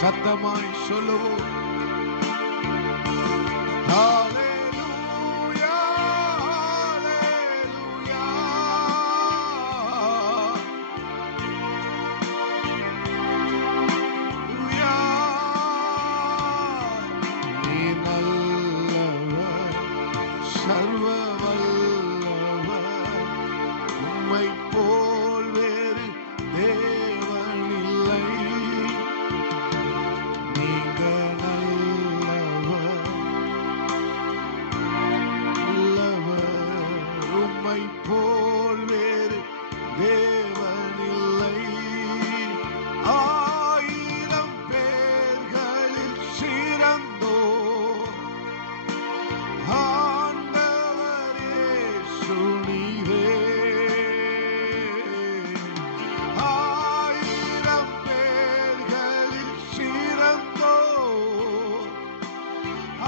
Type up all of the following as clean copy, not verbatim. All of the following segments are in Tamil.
சத்தமாய் சொல்லுவோம். ஹல்லேலூயா, ஹல்லேலூயா. நீ நல்லவர், சர்வ வல்லவர், உம்மை போல் வேறு தேவன் இல்லை. நீங்க நல்லவர், உம்மை போல் வேறு தேவன் இல்லை. ஆயிரம் பேர்களில் சிறந்தோர் ஆண்டவர் இயேசு நீரே. ஆயிரம் பேர்களில் சிறந்தோர்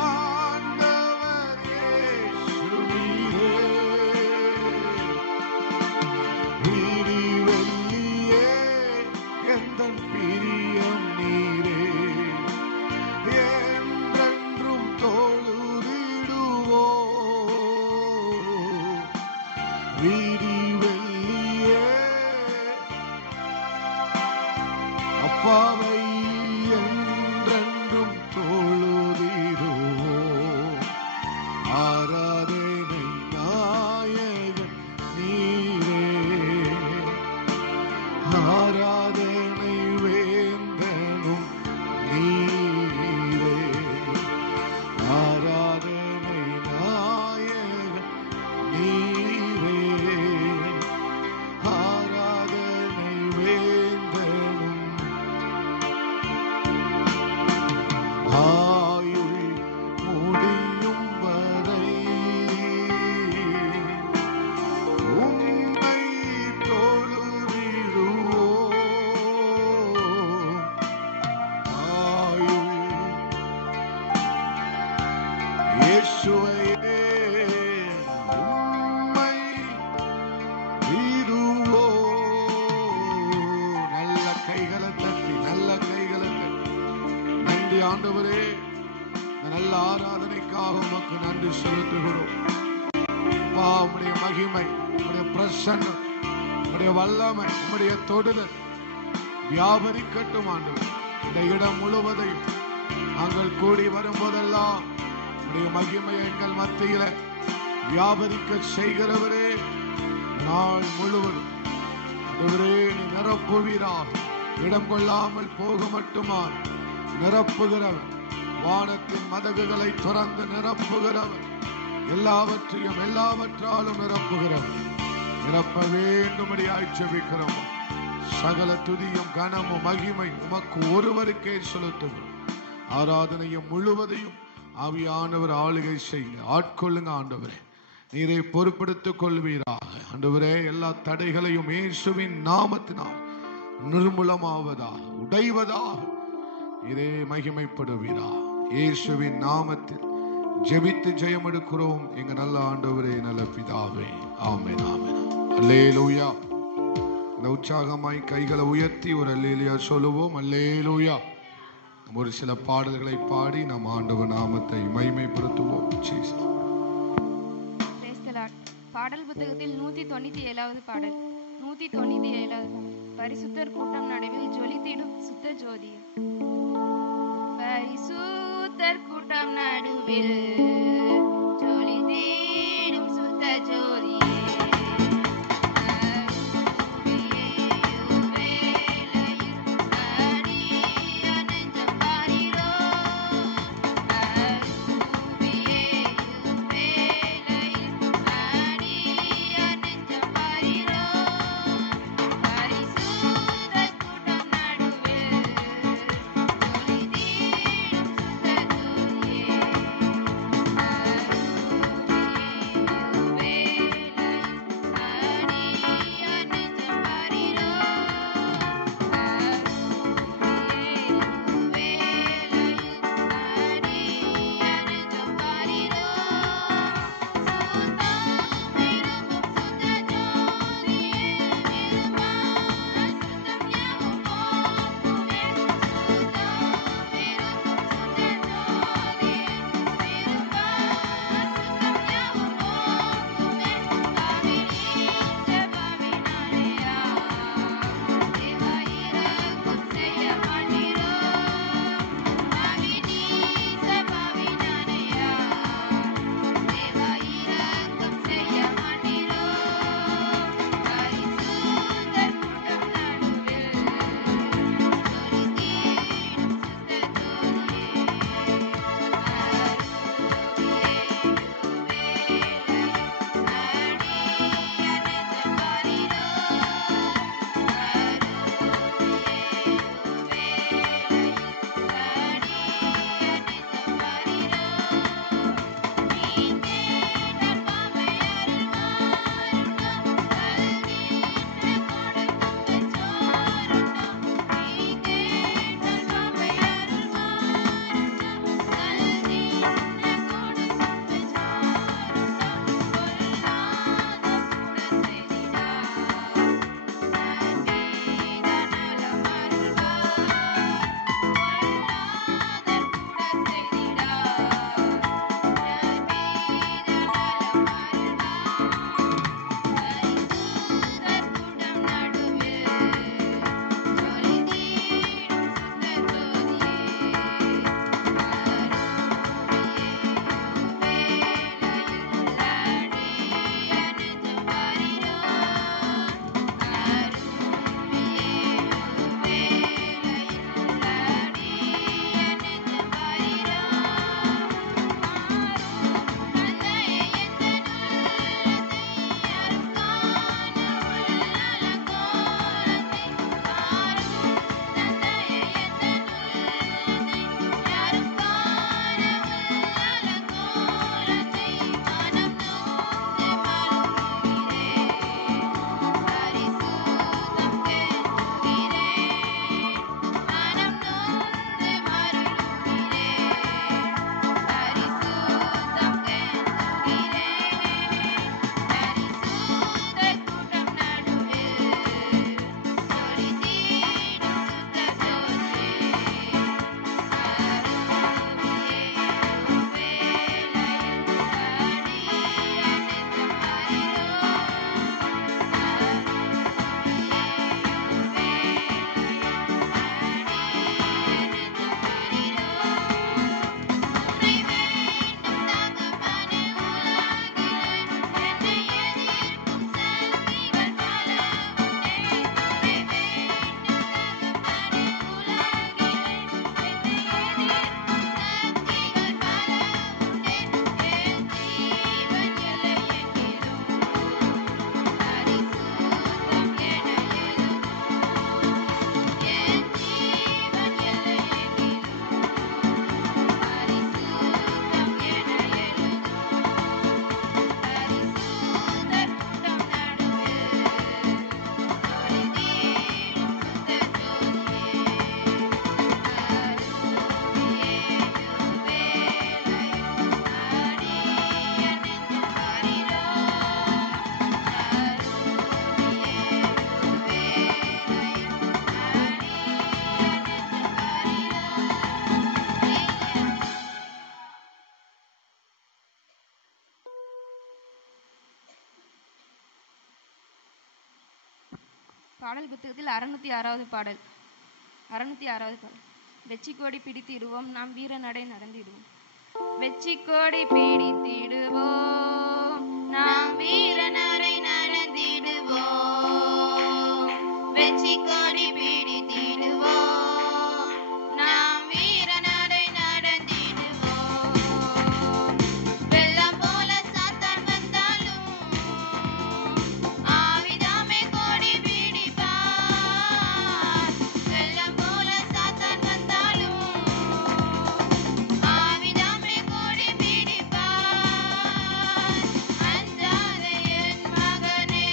ஆண்டவர் இயேசு நீரே. வீடி வெள்ளியே எந்தன் பிரியம் நீரே, என்றென்றும் தொழுதிடுவோம். வீடி வெள்ளியே அப்பாவை என்றென்றும் தொழுதிடுவோம். ஆராதனை நாயகன் நீரே, ஆராதனை வேந்தனும் நீரே, ஆராதனை நாயகன் நீரே, ஆராதனை வேந்தனும். ஆயுள் முடியும் வரை உம்மை தொழுதிடுவோம். ஆயுள் இயேசுவையே உம்மை விடுவோம். நல்ல கைகளை தட்டி, நல்ல கைகளை தட்டி. நன்றி ஆண்டவரே, இந்த நல்ல ஆராதனைக்காக உமக்கு நன்றி செலுத்துகிறோம். அப்பா, உம்முடைய மகிமை, உம்முடைய பிரசன்னம், உம்முடைய வல்லமை, உம்முடைய தொடுதல் வியாபரிக்கட்டும் ஆண்டவர். இந்த இடம் முழுவதையும் நாங்கள் கூடி வரும்போதெல்லாம் உம்முடைய மகிமையை எங்கள் மத்தியில வியாபரிக்க செய்கிறவரே, நாள் முழுவதும் ஆண்டவரே நீ நிரப்புவீராக. இடம் கொள்ளாமல் போக மட்டுமா நிரப்புகிறவர், வானத்தின் மதகுகளை துறந்து நிரப்புகிறவர், எல்லாவற்றையும் எல்லாவற்றாலும் நிரப்புகிறவர். நிரப்ப வேண்டும்படியாய் ஜெபிக்கிறோம். சகல துதியும் கனமும் மகிமை உமக்கு ஒருவருக்கே செலுத்துவோம். ஆராதனையும் முழுவதையும் ஆவியானவர் ஆளுகை செய்யுங்க, ஆட்கொள்ளுங்க ஆண்டவரே. நீரை பொறுப்படுத்திக் கொள்வீராக ஆண்டவரே. எல்லா தடைகளையும் இயேசுவின் நாமத்தினால் நிர்மூலமாவதாக, உடைவதாக இதே மகிமைப்படுவீரா. இயேசுவின் நாமத்தில் ஜெபித்து ஜெயம் எடுக்கிறோம் எங்க நல்ல ஆண்டவரே, நல்ல பிதாவே. ஆமென், ஆமென். அல்லேலூயா. இந்த உற்சாகமாய் கைகளை உயர்த்தி ஒரு அல்லேலூயா சொல்லுவோம். அல்லேலூயா. ஒரு சில பாடல்களை பாடி நம் ஆண்டவர் நாமத்தை மகிமைப்படுத்துவோம். பாடல் புத்தகத்தில் 197வது பாடல். 197வது பரிசுத்தர் கூட்டம் நடுவில் ஜொலித்திடும் சுத்த ஜோதி. பரிசுத்தர் கூட்டம் நடுவில் ஜொலித்திடும் சுத்த ஜோதி. Bye. பாடல் புத்தகத்தில் 606வது பாடல். 606வது பாடல். வெற்றிக்கோடி பிடித்திடுவோம், நாம் வீர நடை நடந்திடுவோம். வெற்றிக்கோடி பிடித்திடுவோம், நாம் வீர நடை நடந்திடுவோம். வெற்றிக்கோடி பிடித்திடுவோம், நாம் வீர நடை நடந்திடுவோம். வெள்ளம் போல சாத்தான் வந்தாலும் ஆவிதாமே கோடி பிடிப்பார். வெள்ளம் போல சாத்தான் வந்தாலும் ஆவிதாமே கோடி பிடிப்பார். அஞ்சாதே என் மகனே,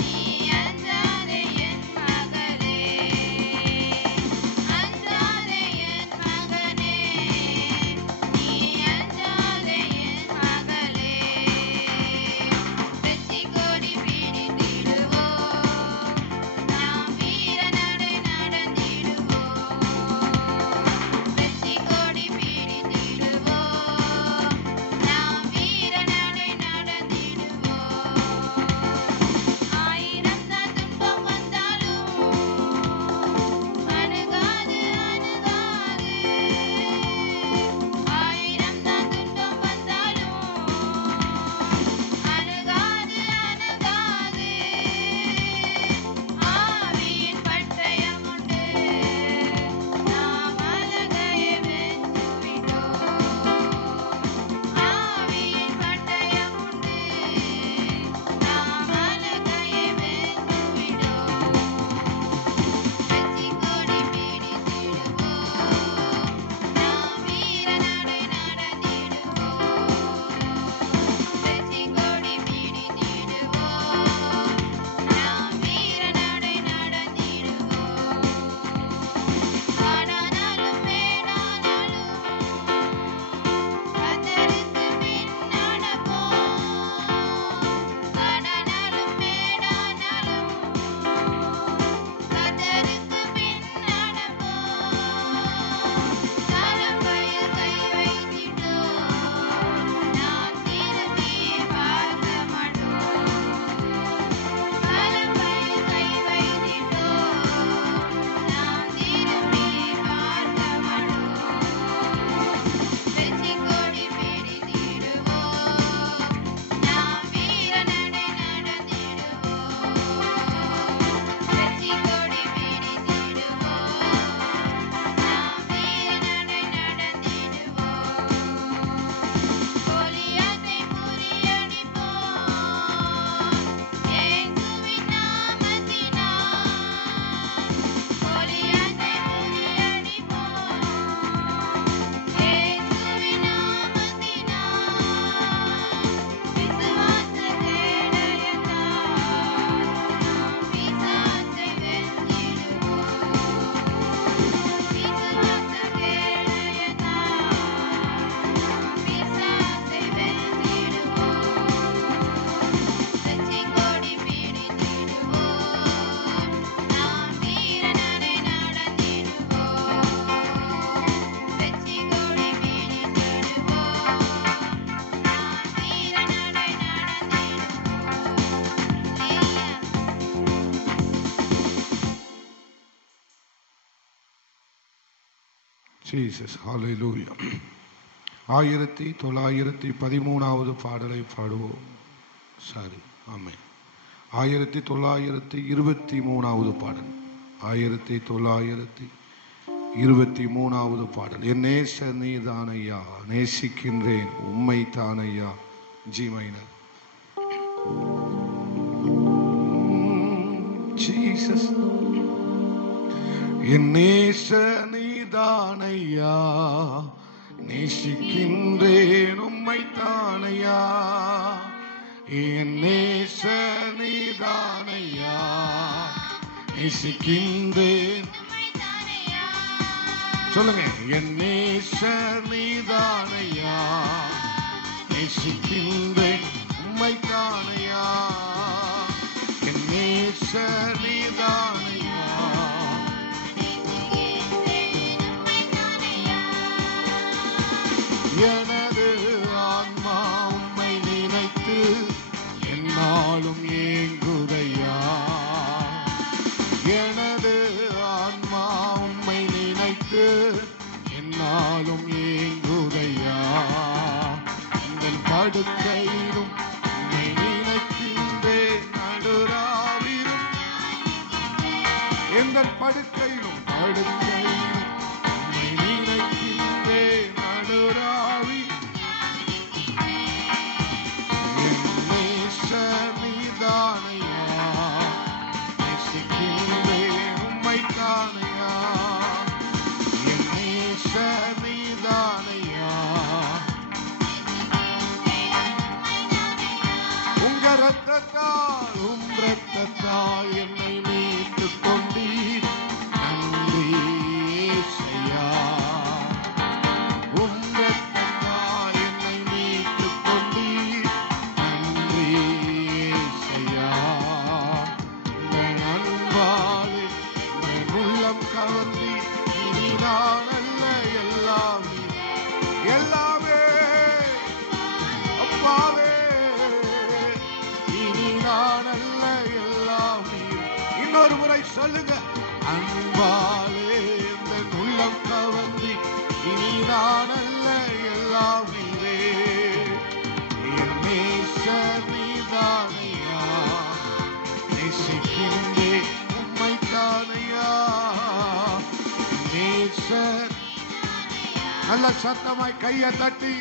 நீ அஞ்சாதே என் மகளே. அஞ்சாதே என் மகனே, நீ அஞ்சாதே என் மகளே. வெற்றிக்கோடி பிடித்திடுவோம், நாம் வீர நடை நடந்திடுவோம். வெற்றிக்கோடி பிடித்திடுவோம், நாம் வீர நடை நடந்திடுவோம். ஆயிரம் தான் துன்பம் வந்தாலும் அணுகாது அணுகாது. ஆயிரம் தான் துன்பம் வந்தாலும் அணுகாது அணுகாது. ஆவியின் பட்டயம் உண்டு, நாம் அலகையை வென்றுவிட்டோம். ஆவியின் பட்டயம் உண்டு, நாம் அலகையை வென்றுவிட்டோம். வெற்றிக்கோடி பிடித்திடுவோம், நாம் வீர நடை நடந்திடுவோம். வெற்றிக்கோடி பிடித்திடுவோம், நாம் வீர நடை நடந்திடுவோம். ஆனாலும் மேலானாலும் கர்த்தருக்கு பின் நடப்போம். ஆனாலும் மேலானாலும் கர்த்தருக்கு பின் நடப்போம். தலைமையில் கை வைத்திட்டோம், நாம் திரும்பி பார்க்க மாட்டோம். தலைமையில் கை வைத்திட்டோம், நாம் திரும்பி பார்க்க மாட்டோம். வெற்றிக்கோடி பிடித்திடுவோம், நாம் வீர நடை நடந்திடுவோம். வெற்றிக்கோடி பிடித்திடுவோம், நாம் வீர நடை நடந்திடுவோம். கோலியாத்தை முறியடிப்போம், இயேசுவின் நாமத்தினால். கோலியாத்தை முறியடிப்போம், இயேசுவின் நாமத்தினால். விசுவாச கேடயத்தால் நாம் பிசாசை வென்றிடுவோம். விசுவாச கேடயத்தால் நாம் பிசாசை வென்றிடுவோம். வெற்றிக்கோடி பிடித்திடுவோம், நாம் வீர நடை நடந்திடுவோம். வெற்றிக்கோடி பிடித்திடுவோம், நாம் வீர நடை நடந்திடுவோம். ஜீசஸ் ஹalleluya. 1913வது பாடலை பாடுவோம். சாரி, ஆமென். 1923வது பாடல். 1923வது பாடல். என் நேச நீதானையா, நேசிக்கின்றேன் உம்மை தானையா. G minor. ஜீசஸ். என் நேச நீதானையா, நேசிக்கின்றேன் உம்மை தானையா. என் நேச நீதானையா, நேசிக்கின்றேன். சொல்லுங்க. என் நேச நீதானையா, நேசிக்கின்றேன் உம்மை தானையா. என் நேச நீதானையா. எனது ஆன்மா உம்மை நினைத்து என்னாலும் ஏங்குதையா. எனது ஆன்மா உம்மை நினைத்து என்னாலும் ஏங்குதையா. எங்கள் படுக்கையிலும் உம்மை நினைக்கின்றேன் நடுராவிலும். எங்கள் படுக்கையிலும் உம்மை நினைக்கின்றேன் நடுராவி. என் நேசர் நீதானையா, நேசிக்கின்றேன் உம்மை தானையா. என் நேசர் நீதானையா, உங்க ரத்தத்தால் என்னை மீட்டுக் கொண்டீர். நன்றி ஏசையா. உம் ரத்தத்தால் என்னை மீட்டுக் கொண்டீர். நன்றி ஏசையா. உங்கள் அன்பாலே என் உள்ளம் கவர்ந்தி. இனி நான் அல்ல எல்லாமே எல்லாமே அப்பாவே. இனி நான் அல்ல எல்லாமே. இன்னொரு முறை சொல்லுங்க. அன்பாலே என் உள்ளம் கவர்ந்தி. இனி நான் அல்ல எல்லாமே. என் நேசர் நீதானையா, நேசிக்கின்றேன் உம்மை தானையா. நேசர் நல்ல சத்தமாய் கையை தட்டி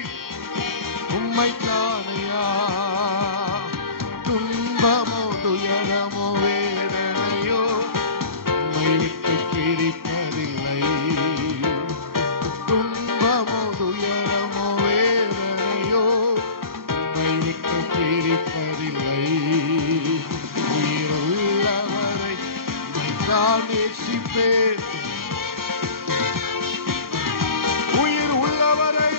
உம்மை தானையா. துன்பமோ துயரமோ வேதனையோ உம்மை விட்டு பிரிப்பதில்லை. துன்பமோ துயரமோ வேதனையோ உம்மை விட்டு பிரிப்பதில்லை. உயிர் உள்ளவரை உம்மை தான் நேசிப்பேன். உயிர் உள்ளவரை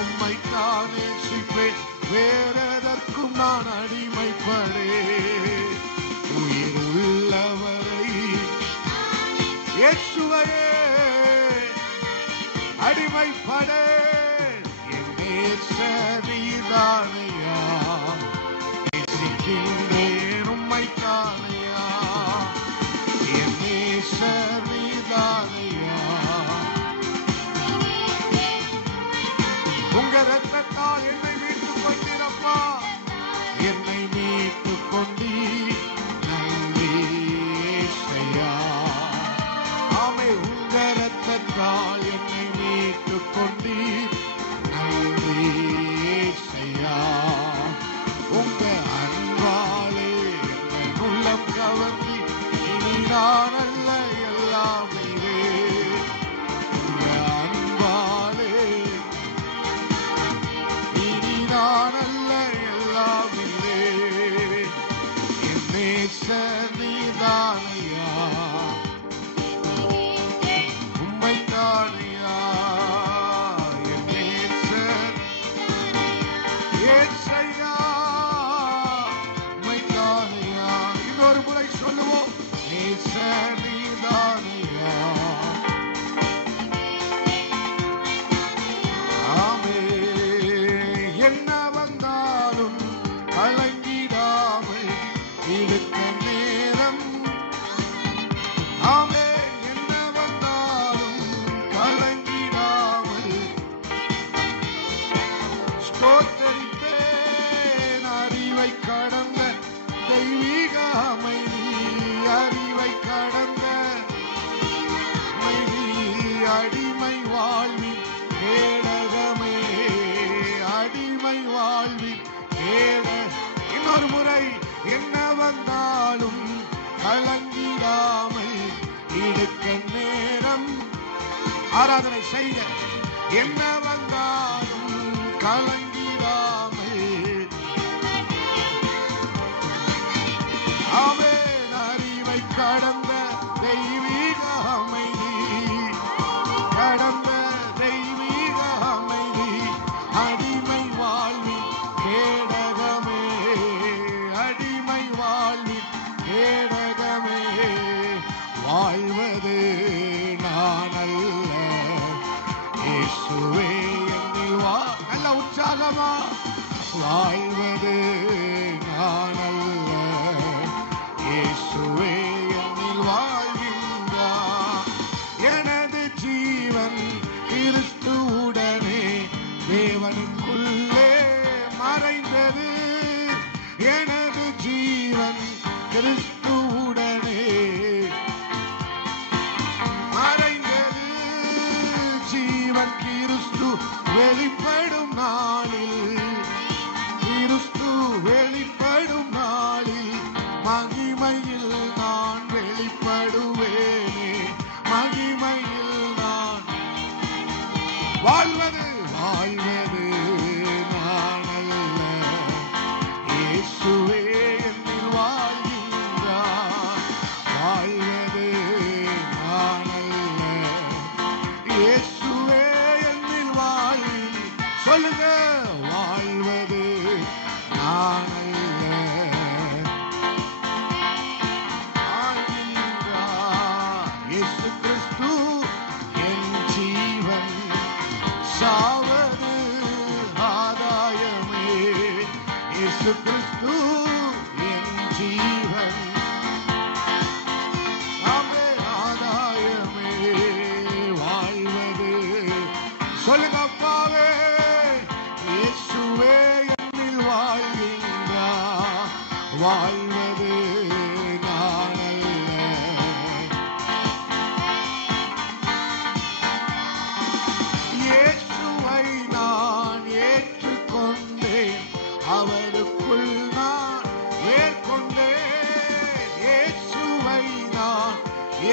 உம்மை தான் நேசிப்பேன். வேறெதற்கும் நான் அடிமைப்படேன். உயிர் உள்ளவரை இயேசுவையே அடிமைப்படேன். என் நேசர் நீதானையா, நேசிக்கின்றேன் உம்மை தானையா. என் நேசர் நீதானையா, உங்க ரத்தத்தால் என்னை மீட்டுக் கொண்டீரப்பா. என்னை மீட்டுக் கொண்டீர். நன்றி ஏசையா. ஆமே. உங்க ரத்தத்தால் என்னை மீட்டுக் கொண்டீர். நன்றி ஏசையா. உங்க அன்பாலே என் உள்ளம் கவர்ந்தி. இனி நான் அல்ல எல்லாமே. உங்க அன்பாலே இனி நான் அல்ல எல்லாமே. என் நேசர் நீதானையா, உம்மை தானையா. என் நேசர் ஏசையா, உம்மை தானையா. இன்னொரு முறை சொல்லுவோம். நேசர் நீதானையா. ஆமே. என்ன வந்தாலும் கலங்கிடாமல் இருக்க நேரம். ஆமே. என்ன வந்தாலும் கலங்கிடாமல் ஸ்தோத்தரிப்பேன். அறிவை கடந்த தெய்வீக அமைதி, அறிவை கடந்த அமைதி. அடிமை வாழ்வின் கேடகமே, அடிமை வாழ்வின் கேட. இன்னொரு முறை. என்ன வந்தாலும் கலங்கிடாமல் இருக்க நேரம். ஆராதனை செய்ய. என்ன வந்தாலும் கலங்கிடாமல். ஆமென். அறிவை கடந்த தெய்வீக அமைதி, கடந்த தெய்வீக அமைதி. அடிமை வாழ்வின் கேடகமே, அடிமை வாழ்வின் கேடகமே. வாழ்வது நான் அல்ல, இயேசுவே என்னில் நல்ல உற்சாகமா. வாழ்வது நான் அல்ல, இயேசுவே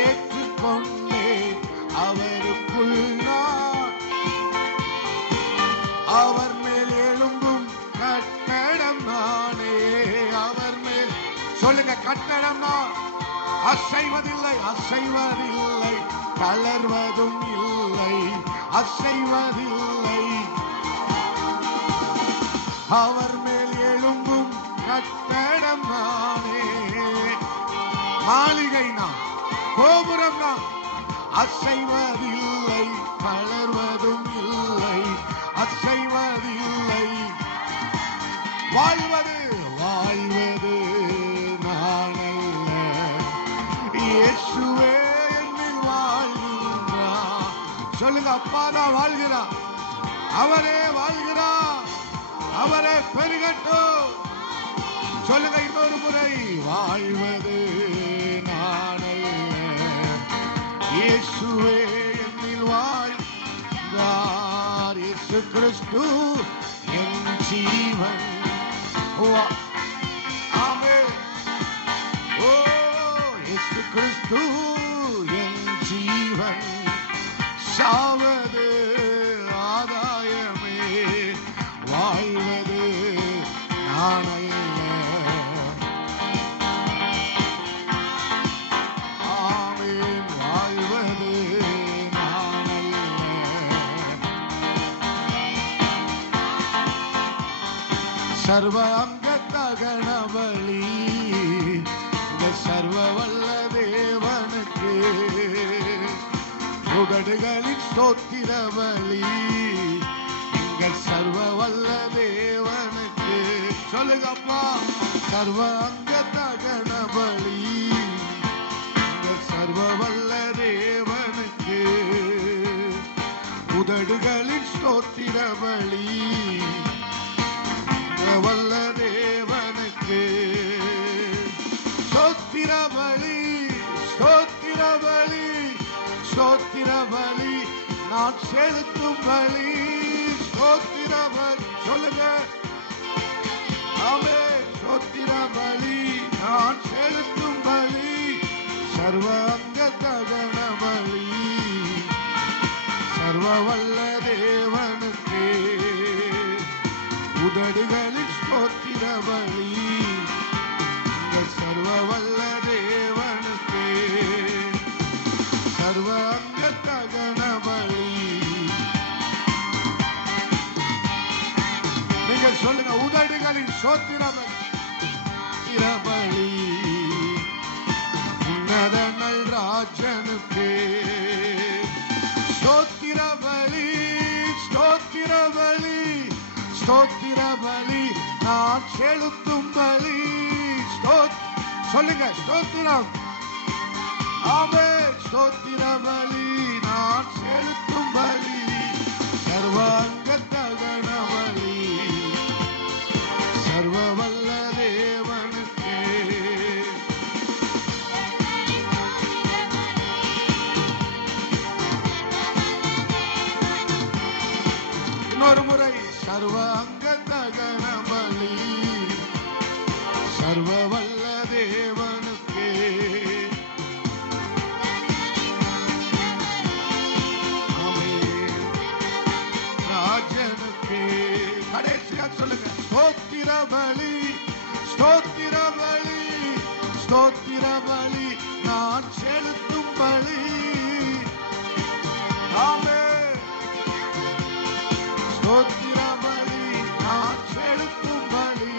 ஏற்றுக்கொண்டே அவருக்குள் நான் அவர் மேல் எழும்பும் கட்டடம் நானே. அவர் மேல் சொல்லுங்க, கட்டடம் நான். அசைவதில்லை, அசைவதில்லை, தளர்வதும் இல்லை, அசைவதில்லை. அவர் மேல் எழும்பும் கட்டடம் நானே. மாளிகை நான், கோபுரம் நான். அசைவதில்லை, தளர்வதும் இல்லை, அசைவதில்லை. வாழ்வது வாழ்வது நான் அல்ல, இயேசுவே என்னில் வாழ்கின்றார். சொல்லுங்க, அப்பா தான் வாழ்கிறார், அவரே வாழ்கிறார், அவரே பெருகட்டும். சொல்லுங்க இன்னொரு முறை, வாழ்வது நான் அல்ல, இயேசுவே என்னில் வாழ்கிறார். இயேசு கிறிஸ்து என் ஜீவன். ஆமென். ஓ இயேசு கிறிஸ்து என் ஜீவன். சாவது ஆதாயமே, வாழ்வது நான் அல்ல. ஆமென். வாழ்வது நான் அல்ல. சர்வ அங்க தகன பலி இந்த சர்வ வல்ல தேவனுக்கு, உதடுகளின் ஸ்தோத்திர பலி எங்கள் சர்வ வல்ல தேவனுக்கு. சொல்லுங்க அப்பா, சர்வ அங்க தகன பலி எங்கள் சர்வ வல்ல தேவனுக்கு, உதடுகளின் ஸ்தோத்திர பலி வல்ல தேவனுக்கு. ஸ்தோத்திர பலி, ஸ்தோத்திர பலி, ஸ்தோத்திர பலி நான் செலுத்தும் பலி. ஸ்தோத்திர பலி சொல்லுங்க. ஆமென். ஸ்தோத்திர பலி நான் செலுத்தும் பலி, சர்வ அங்க தகன பலி சர்வ வல்ல தேவனுக்கு, உதடுகளின் ஸ்தோத்திர பலி எங்கள் சர்வ வல்ல தேவனுக்கு, சர்வ அங்க தகன பலி. நீங்கள் சொல்லுங்க, உதடுகளின் ஸ்தோத்திர பலி உன்னத நல் ராஜனுக்கு. ஸ்தோத்திர பலி, ஸ்தோத்திர பலி, ஸ்தோத்திர பலி நான் செலுத்தும் பலி. சொல்லுங்க, ஸ்தோத்திரம். ஆமென். ஸ்தோத்திர பலி நான் செலுத்தும் பலி, சர்வாங்க தகன பலி சர்வ வல்ல தேவனுக்கு. இன்னொரு முறை, சர்வ அங்க தகன பலி சர்வ வல்ல தேவனுக்கு. ஆமென். ராஜனுக்கு. கடைசியா சொல்லுங்க, ஸ்தோத்திர பலி, ஸ்தோத்திர பலி, ஸ்தோத்திர பலி நான் செலுத்தும் பலி. ஆமென். ஸ்தோத்திர பலி நான் செலுத்தும் பலி.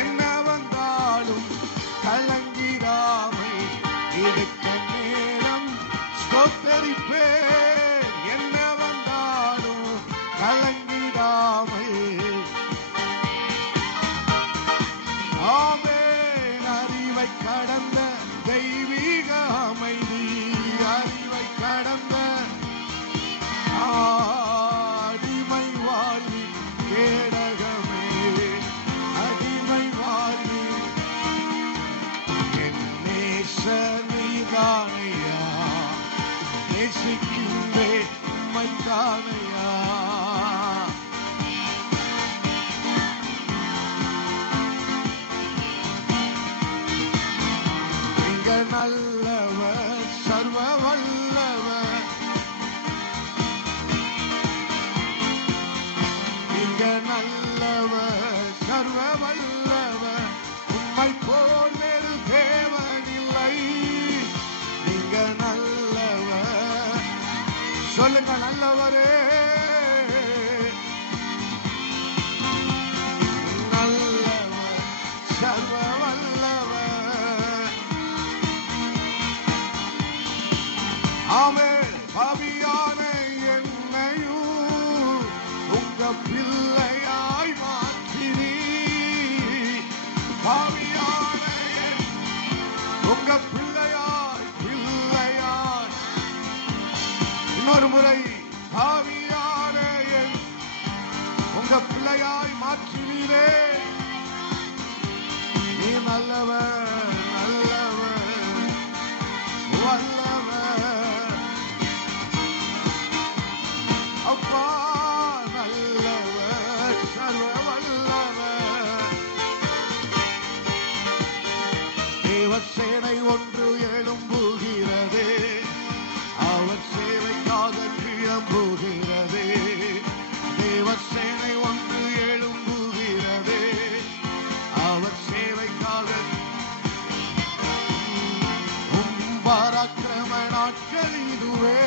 என்ன வந்தாலும் கலங்கிடாமை எடுக்க நேரம் ஸ்தோத்தரிப்பேன். என்ன வந்தாலும் கலங்கிடாமை. ஆமென். அறிவை கடந்த தெய்வீக அமைதி, அறிவை கடந்த அடிமை வாழ்வின் கேடகமே, அடிமை வாழ்வின் என் நேசனிதானையா, நேசிக்கின்றே உம்மைத்தானையா. நீங்க நல்லவர் சொல்லுங்க நல்லவரே, நல்லவர், சர்வ வல்லவர். ஆமென். பாவியான என்னையும் உங்க பிள்ளையாய் மாற்றினீ. பாவியான உங்க பிள்ளையாய், பிள்ளையாய். இன்னொரு முறை, பாவியான உங்க பிள்ளையாய் மாற்றினீரே. நீ நல்லவர், நல்லவர், வல்லவர். அப்பா நல்லவர், சர்வ வல்லவர். தேவசேனை ஒன்று எழும்புகிறது, அவர் சேவைக்காக கிளம்புகிறது. தேவசேனை ஒன்று எழும்புகிறது, அவர் சேவைக்காக. பராக்கிரம நாட்கள் இதுவே,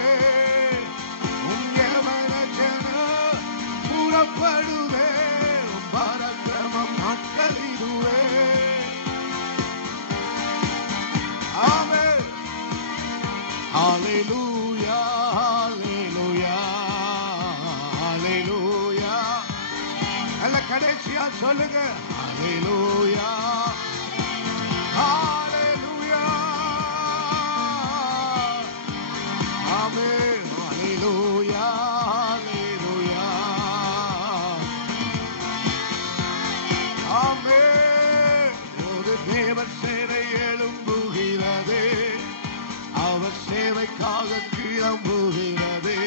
புறப்படுவே. பராக்கிரமம் நாட்கள் இதுவே. ஆமென். ஹல்லேலூயா, ஹல்லேலூயா, ஹல்லேலூயா. நல்ல கடைசியா சொல்லுங்க, ஹல்லேலூயா, ஹல்லேலூயா. ஆமென். ஹல்லேலூயா, ஹல்லேலூயா. ஆமென். ஒரு தேவன் சேனை எழும்புகிறது, அவர் சேவைக்காக கிளம்புகிறது.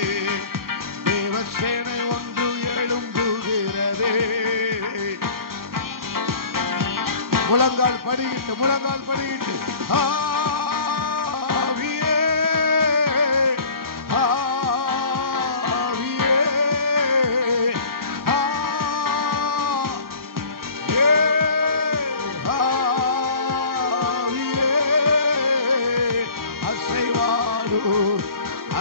தேவ சேனை ஒன்று எழும்புகிறது. முழங்கால் படியிட்டு, முழங்கால் படியிட்டு. ஆவியே, ஆவியே, ஆவியே, ஆவியே. அசைவாடும்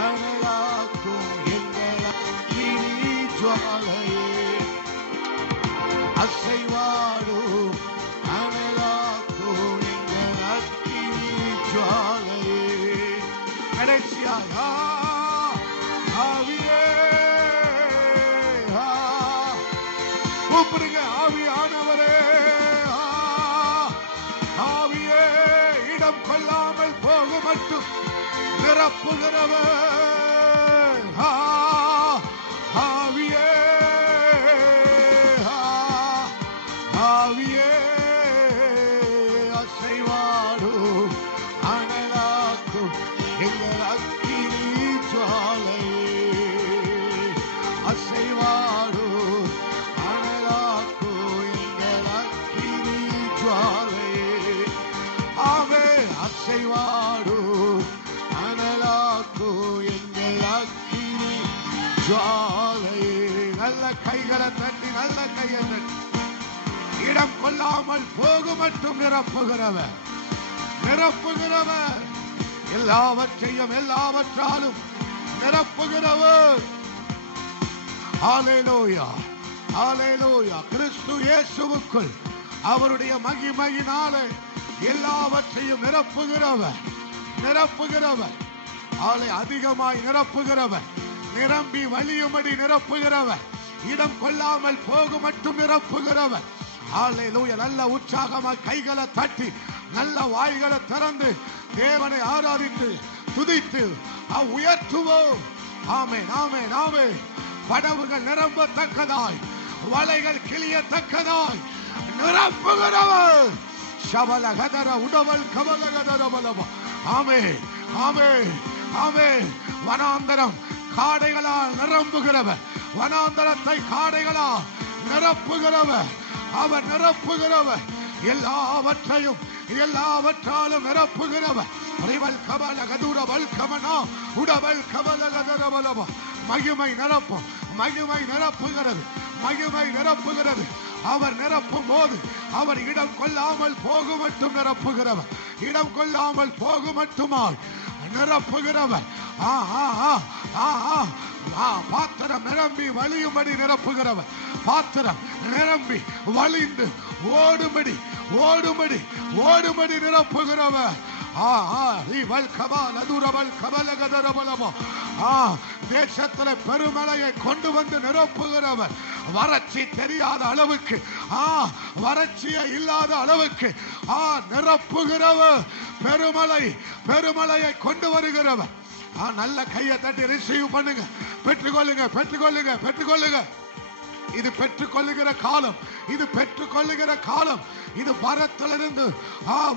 அனலாக்கும் எங்கள் அக்கினி ஜுவாலையே. அசைவாடும் அனலாக்கும் எங்கள் அக்கினி ஜுவாலையே. கடைசியாக ஆவியே, கூப்பிடுங்க, ஆவியானவரே, ஆவியே, இடம் கொள்ளாமல் போக மட்டும் நிரப்புகிறவர். ஆவியே, ஆவியே, அசைவாடும் அனலாக்கும் எங்கள் அக்கினி ஜுவாலையே. அசைவாடும் அனலாக்கும் எங்கள் அக்கினி ஜுவாலையே. ஆமென். அசைவாடும் அனலாக்கும் எங்கள் அக்கினி ஜுவாலையே. நல்ல கைகளை தட்டி, நல்ல கையை தட்டி. இடம் கொள்ளாமல் போக மட்டும் நிரப்புகிறவர், நிரப்புகிறவர். எல்லாவற்றையும் எல்லாவற்றாலும் நிரப்புகிறவர். ஹல்லேலூயா, ஹல்லேலூயா. கிறிஸ்து இயேசுவுக்குள் அவருடைய மகிமையினாலே எல்லாவற்றையும் நிரப்புகிறவர், நிரப்புகிறவர். அதிகமாய் நிரப்புகிறவர், நிரம்பி வழியும்படி நிரப்புகிறவர், இடம் கொள்ளாமல் போக மட்டும் நிரப்புகிறவர். ஹல்லேலூயா. நல்ல உற்சாகமாய் கைகளை தட்டி, நல்ல வாய்களை திறந்து தேவனை ஆராதித்து துதித்து உயர்த்துவோம். ஆமென், ஆமென், ஆமென். படவுகள் நிரம்பத்தக்கதாய், வலைகள் கிளியத்தக்கதாய் நிரப்புகிறவர். சபல கதர உடவல் கபல கதர பலவ. ஆமென், ஆமென், ஆமென். வனாந்தரம் காடைகளால் நிரம்புகிறவர், வனாந்தரத்தை காடைகளால் நிரப்புகிறவர். அவர் நிரப்புகிறவர், எல்லாவற்றையும் எல்லாவற்றாலும் நிரப்புகிறவர். மகிமை நிரப்பும், மகிமை நிரப்புகிறது, மகிமை நிரப்புகிறது. அவர் நிரப்பும் போது அவர் இடம் கொள்ளாமல் போக மட்டும் நிரப்புகிறவர், இடம் கொள்ளாமல் போக மட்டுமாய் நிரப்புகிறவர். பாத்திரம் நிரம்பி வழியும்படி நிரப்புகிறவர், பாத்திரம் நிரம்பி வழிந்து ஓடும்படி ஓடும்படி ஓடும்படி நிரப்புகிறவர். தேசத்துல பெருமழையை கொண்டு வந்து நிரப்புகிறவர், வறட்சி தெரியாத அளவுக்கு, வறட்சியை இல்லாத அளவுக்கு நிரப்புகிறவர், பெருமழையை கொண்டு வருகிறவர். நல்ல கையை தட்டி ரிசீவ் பண்ணுங்க, பெற்றுக்கொள்ளுங்க, பெற்றுக்கொள்ளுங்க, பெற்றுக்கொள்ளுங்க. இது பெற்றுக்கொள்ளுகிற காலம், இது பெற்றுக்கொள்ளுகிற காலம். இது பரத்திலிருந்து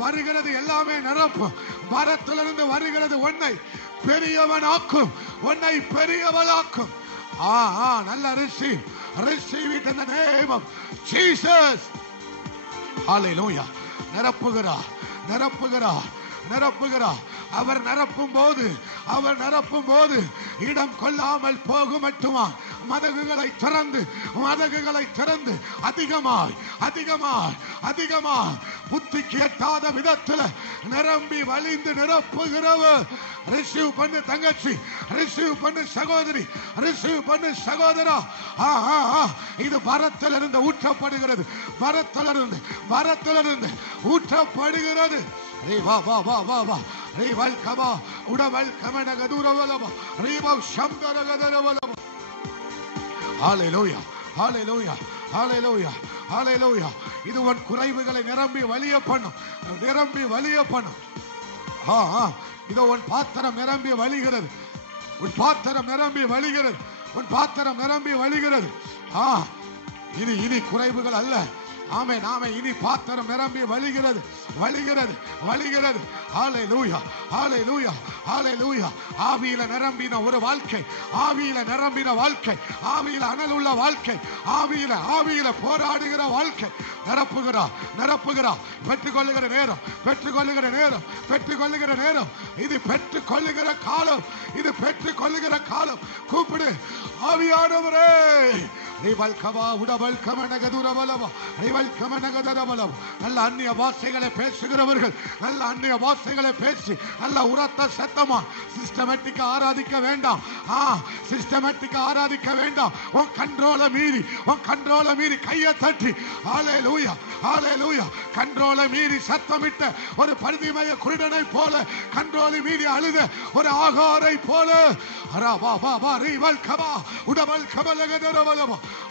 வருகிறது, எல்லாமே நிரப்பும். பரத்திலிருந்து வருகிறது உன்னை பெரியவனாக்கும், உன்னை பெரியவனாக்கும். நல்ல receive, receive it in the name of Jesus. Hallelujah. நிரப்புகிறார், நிரப்புகிறார், நிரப்புகிறார். அவர் நிரப்பும் போது, அவர் நிரப்பும் போது இடம் கொள்ளாமல் போகும் மட்டுமா மதகுகளை திறந்து, மதகுகளை திறந்து அதிகமாய் அதிகமாய் அதிகமாய் புத்திக்கு எட்டாத விதத்தில் நிரம்பி வழிந்து நிரப்புகிறவர். ரிசீவ் பண்ணு தங்கச்சி, ரிசீவ் பண்ணு சகோதரி, ரிசீவ் பண்ணு சகோதரா. இது வரத்திலிருந்து ஊற்றப்படுகிறது, வரத்திலிருந்து, வரத்திலிருந்து ஊற்றப்படுகிறது. இது உன் குறைவுகளை நிரம்பி வழிய பண்ணும், நிரம்பி வழிய பண்ணும். இதோ உன் பாத்திரம் நிரம்பி வழிகிறது, உன் பாத்திரம் நிரம்பி வழிகிறது, உன் பாத்திரம் நிரம்பி வழிகிறது. இனி இனி குறைவுகள் அல்ல. ஆமென், ஆமென். இனி பாத்திரம் நிரம்பி வழிகிறது, வழிகிறது, வழிகிறது. ஹalleluya, ஹalleluya, ஹalleluya. ஆவியில நிரம்பின ஒரு வாழ்க்கை, ஆவியில நிரம்பின வாழ்க்கை, ஆவியில அனலுள்ள வாழ்க்கை, ஆவியில ஆவியில போராடுகிற வாழ்க்கை. நிரப்புகிறார், நிரப்புகிறார். பெற்றுக்கொள்ளுகிற நேரம், பெற்றுக்கொள்ளுகிற நேரம், பெற்றுக்கொள்ளுகிற நேரம். இது பெற்றுக்கொள்ளுகிற காலம், இது பெற்றுக்கொள்ளுகிற காலம். கூப்பிடு, ஆவியானவரே. நல்ல அந்நிய பாஷைகளை பேசுகிறவர்கள், நல்ல அந்நிய பாஷைகளை பேசி நல்ல உரத்த சத்தமா சிஸ்டமேட்டிக்கா ஆராதிக்க வேண்டாம், சிஸ்டமேட்டிக்கா ஆராதிக்க வேண்டாம். உன் கண்ட்ரோல மீறி, உன் கண்ட்ரோல மீறி கையை தட்டி ஹalleluya, ஹalleluya. கண்ட்ரோல மீறி சத்தமிட்ட ஒரு பரிதிமய குருடனை போல, கண்ட்ரோலை மீறி அழுத ஒரு ஆகாரை போல.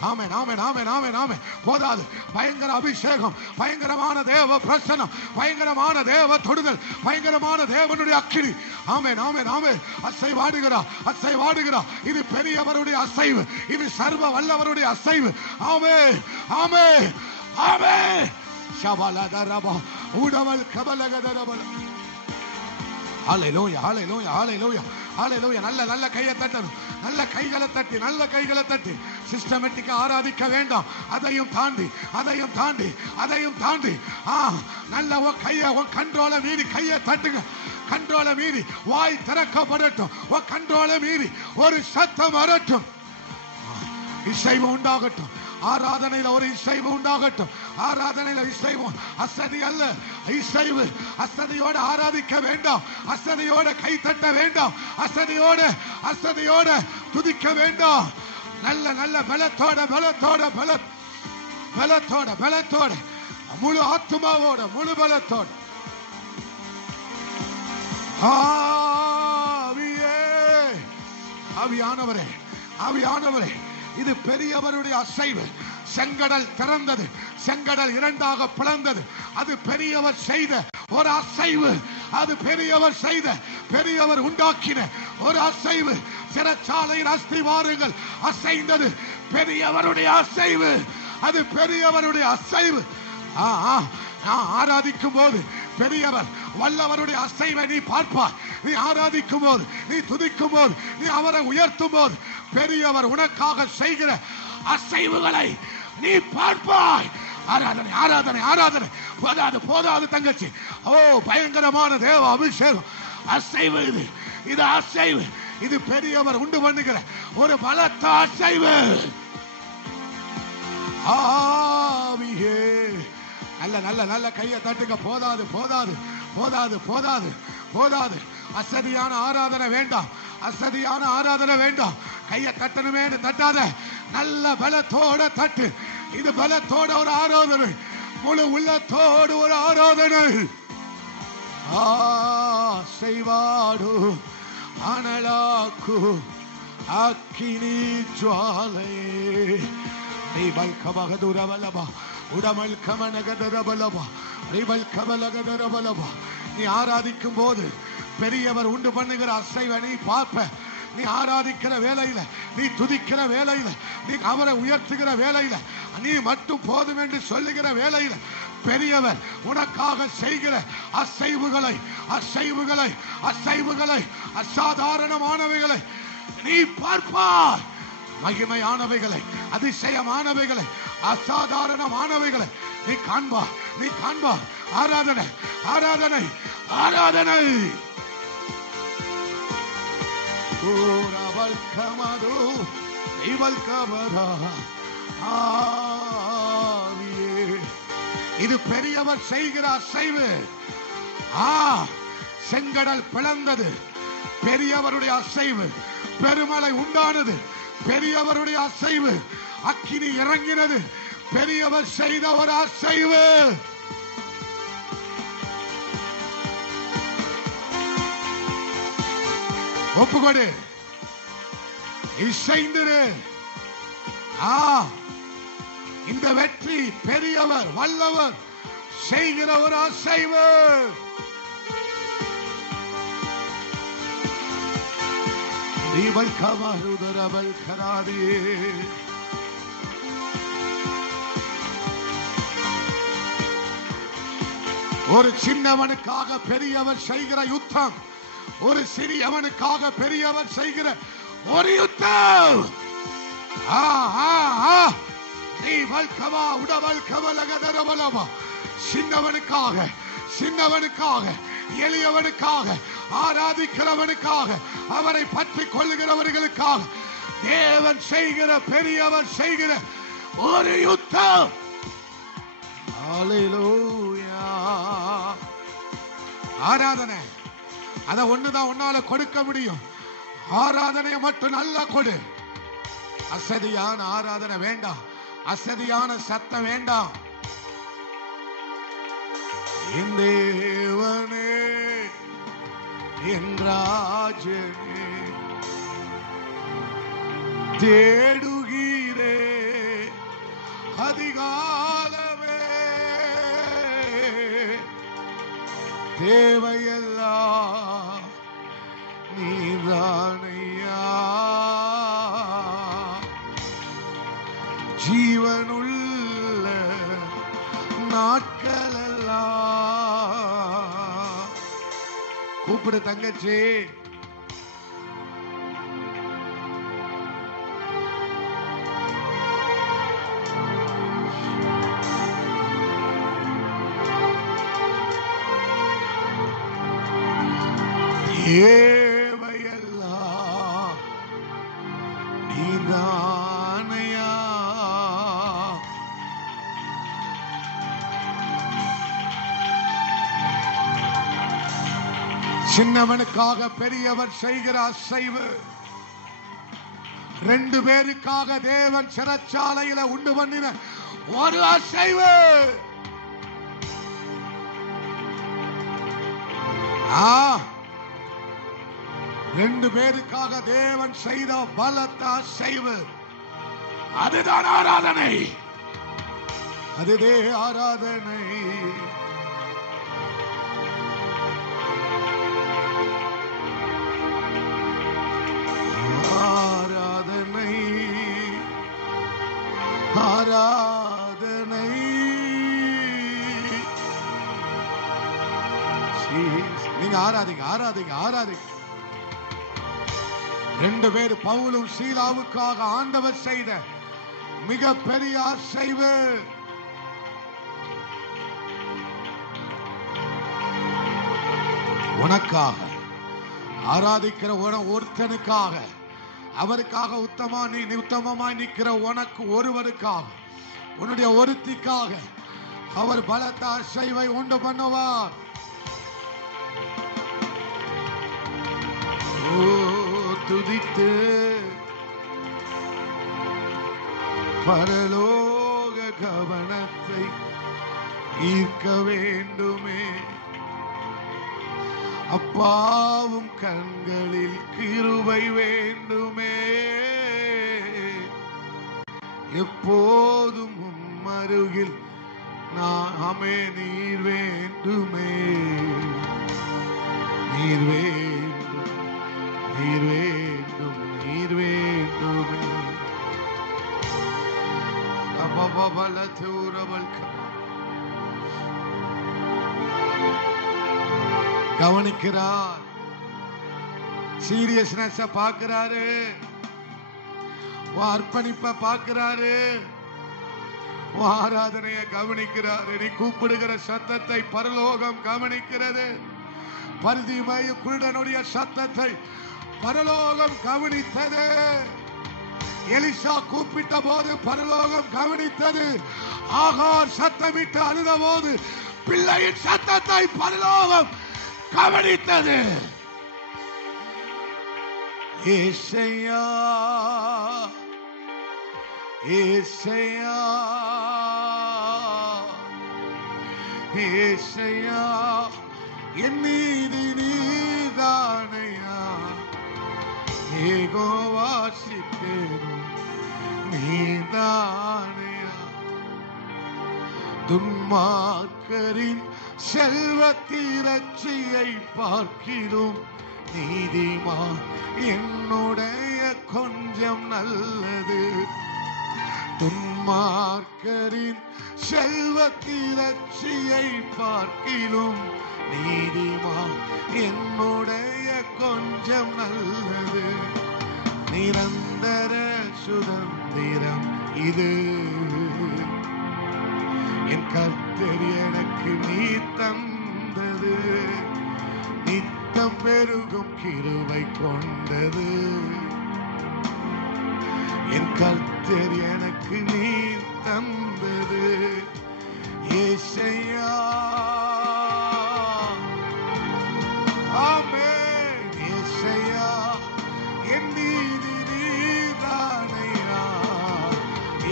ஆமென், ஆமென், ஆமென், ஆமென், ஆமென். போதாது, பயங்கர அபிஷேகம், பயங்கரமான தேவ பிரசன்னம், பயங்கரமான தேவ தொடுதல், பயங்கரமான தேவனுடைய அக்கினி. ஆமென், ஆமென், ஆமென். அசைவாடுகிறார், அசைவாடுகிறார். இது பெரியவருடைய அசைவு, இது சர்வ வல்லவருடைய அசைவு. ஆமென், ஆமென், ஆமென். ஷபலதரப உடவல் கபலகதரபல. ஹalleluya, ஹalleluya, ஹalleluya, ஹalleluya. நல்ல நல்ல கையை தட்டணும், நல்ல கைகளை தட்டி, நல்ல கைகளை தட்டி. சிஸ்டமேட்டிக்கா ஆராதிக்க வேண்டாம். அதையும் தாண்டி, அதையும் தாண்டி, அதையும் தாண்டி நல்ல உன் கையை, உன் கண்ட்ரோல மீறி கையை தட்டுங்க. கண்ட்ரோல மீறி வாய் திறக்கப்படட்டும். உன் கண்ட்ரோல மீறி ஒரு சத்தம் வரட்டும். இசைவு உண்டாகட்டும். ஆராதனையில ஒரு இசைவு உண்டாகட்டும். ஆராதனையில இசைவு, அசதி அல்ல, இசைவு. அசதியோட ஆராதிக்க வேண்டாம், அசதியோட கை தட்ட வேண்டாம், அசதியோட அசதியோட துதிக்க வேண்டாம். நல்ல நல்ல பலத்தோட பலத்தோட பலத்தோட பலத்தோட முழு ஆத்மாவோட முழு பலத்தோட. ஆவியானவரே, ஆவியானவரே. இது பெரியவருடைய அசைவு. செங்கடல் திறந்தது, செங்கடல் இரண்டாக பிளந்தது. அது பெரியவர் செய்த ஒரு அசைவு, அது பெரியவர் செய்த, பெரியவர் உண்டாக்கின ஒரு அசைவு. சிறைச்சாலையின் அஸ்திவாரங்கள் அசைந்தது, பெரியவருடைய அசைவு. அது பெரியவருடைய அசைவு. ஆராதிக்கும் போது பெரியவர் வல்லவருடைய அசைவை நீ பார்ப்பாய். நீ ஆராதிக்கும் போது, நீ துதிக்கும் போது, நீ அவரை உயர்த்தும் போது பெரியவர் உனக்காக செய்கிற அசைவுகளை நீ பார்ப்பாய். ஆராதனை, ஆராதனை, ஆராதனை. போதாது, போதாது தங்கச்சி. ஓ, பயங்கரமான தேவ அபிஷேகம், அசைவு. இது இது அசைவு. இது பெரியவர் உண்டு பண்ணுகிற ஒரு பலத்த அசைவு. ஆவியே, நல்ல நல்ல நல்ல கையை தட்டுங்க. போதாது, போதாது, போதாது, போதாது, போதாது. அசதியான ஆராதனை வேண்டாம், அசதியான ஆராதனை வேண்டாம். கையை தட்டணுமே தட்டாத, நல்ல பலத்தோட தட்டு. இது பலத்தோட ஒரு ஆராதனை, முழு உள்ளத்தோடு ஒரு ஆராதனை. செய்வாடு அனலாக்கு அக்கினி ஜுவாலையே நீபல் கமகதுரபலபா உடமல் கமனகதரபலபா நீபல் கமலகதரபலபா. நீ ஆராதிக்கும் போது பெரியவர் உண்டு பண்ணுகிற அசைவை நீ பார்ப்ப. நீ ஆராதிக்கிற வேலையில, நீ துதிக்கிற வேலையில, நீ அவரை உயர்த்துகிற வேலையில, நீ மட்டும் போதும் என்று சொல்லுகிற வேலையில பெரியவர் உனக்காக செய்கிற அசைவுகளை அசைவுகளை அசைவுகளை அசாதாரணமானவைகளை நீ பார்ப்பாய். மகிமையானவைகளை, அதிசயமானவைகளை, அசாதாரணமானவைகளை நீ காண்பாய், நீ காண்பாய். ஆராதனை ஆராதனை ஆராதனை. இது பெரியவர் செய்கிற அசைவு. செங்கடல் பிளந்தது, பெரியவருடைய அசைவு. பெருமலை உண்டானது, பெரியவருடைய அசைவு. அக்கினி இறங்கினது, பெரியவர் செய்த ஒரு அசைவு. ஒப்புக்கொடு, இசைந்திரு. இந்த வெற்றி பெரியவர் வல்லவர் செய்கிற ஒரு அசைவு. ஒரு சின்னவனுக்காக பெரியவர் செய்கிற யுத்தம், ஒரு சிறியவனுக்காக பெரியவர் செய்கிற ஒரு யுத்தம். சின்னவனுக்காக சின்னவனுக்காக எளியவனுக்காக ஆராதிக்கிறவனுக்காக அவரை பற்றி கொள்ளுகிறவர்களுக்காக தேவன் செய்கிற பெரியவர் செய்கிற ஒரு யுத்தம். ஆராதனை அத ஒண்ணுதான் உன்னால கொடுக்க முடியும். ஆராதனையை மட்டும் நல்லா கொடு. அசதியான ஆராதனை வேண்டாம், அசதியான சத்தம் வேண்டாம். என் தேவனே என் ராஜனே தேடுகிறே அதிகாலமே தேவையெல்லாம் நீதானையா ஜீவனுள்ள நாட்களெல்லாம். கூப்பிடு தங்கச்சி. தேவையெல்லாம் நீதானையா சின்னவனுக்காக பெரியவர் செய்கிற அசைவு. 2 பேருக்காக தேவன் சிறைச்சாலையில உண்டு பண்ணின ஒரு அசைவு. 2 பேருக்காக தேவன் செய்த பலத்த அசைவு. அதுதான் ஆராதனை, அதுவே ஆராதனை. ஆராதனை ஆராதனை. நீங்க ஆராதிங்க ஆராதிங்க ஆராதிங்க. 2 பேர் பவுலும் சீலாவுக்காக ஆண்டவர் செய்த மிகப்பெரிய அசைவு. உனக்காக ஆராதிக்கிற ஒருத்தனுக்காக, அவருக்காக உத்தமமாய் நிற்கிற உனக்கு ஒருவருக்காக, உன்னுடைய ஒருத்திக்காக அவர் பலத்த அசைவை உண்டு பண்ணுவார். துதித்து பரலோக கவனத்தை ஈர்க்க வேண்டுமே. அப்பாவும் கண்களில் கிருபை வேண்டுமே. எப்போதும் உம்மருகில் நாமே நீர் வேண்டுமே. நீர் வேண்டும், நீர் வேண்டும், நீர் வேண்டுமே. கவனிக்கிறார், சீரியஸ்னஸ் பார்க்கிறாரு, அர்ப்பணிப்ப பார்க்கிறாரு, ஆராதனைய கவனிக்கிறாரு. நீ கூப்பிடுகிற சத்தத்தை பரலோகம் கவனிக்கிறது. பரிதிமய குருடனுடைய சத்தத்தை பரலோகம் கவனித்தது. எலிசா கூப்பிட்ட போது பரலோகம் கவனித்தது. ஆகார் சத்தமிட்டு அழுத போது பிள்ளையின் சத்தத்தை பரலோகம் கவனித்தது. ஏசையா, ஏசையா, ஏசையா, என் மீது நீதானையா. யெகோவா சிக்கேனு நீதானையா. துன்மார்க்கரின் செல்வத்திரட்சியை பார்க்கிலும் நீதிமான் என்னுடைய கொஞ்சம் நல்லது. துன்மார்க்கரின் செல்வத்திரட்சியை பார்க்கிலும் நீதிமான் என்னுடைய கொஞ்சம் நல்லது. நிரந்தர சுதந்திரம் இது என் கர்த்தர் எனக்கு நீ தந்தது. நித்தம் பெருகும் கிருபை கொண்டது. என் கர்த்தர் எனக்கு நீ தந்தது. ஏசையா, ஆமென். ஏசையா, என் நீதி நீதானையா.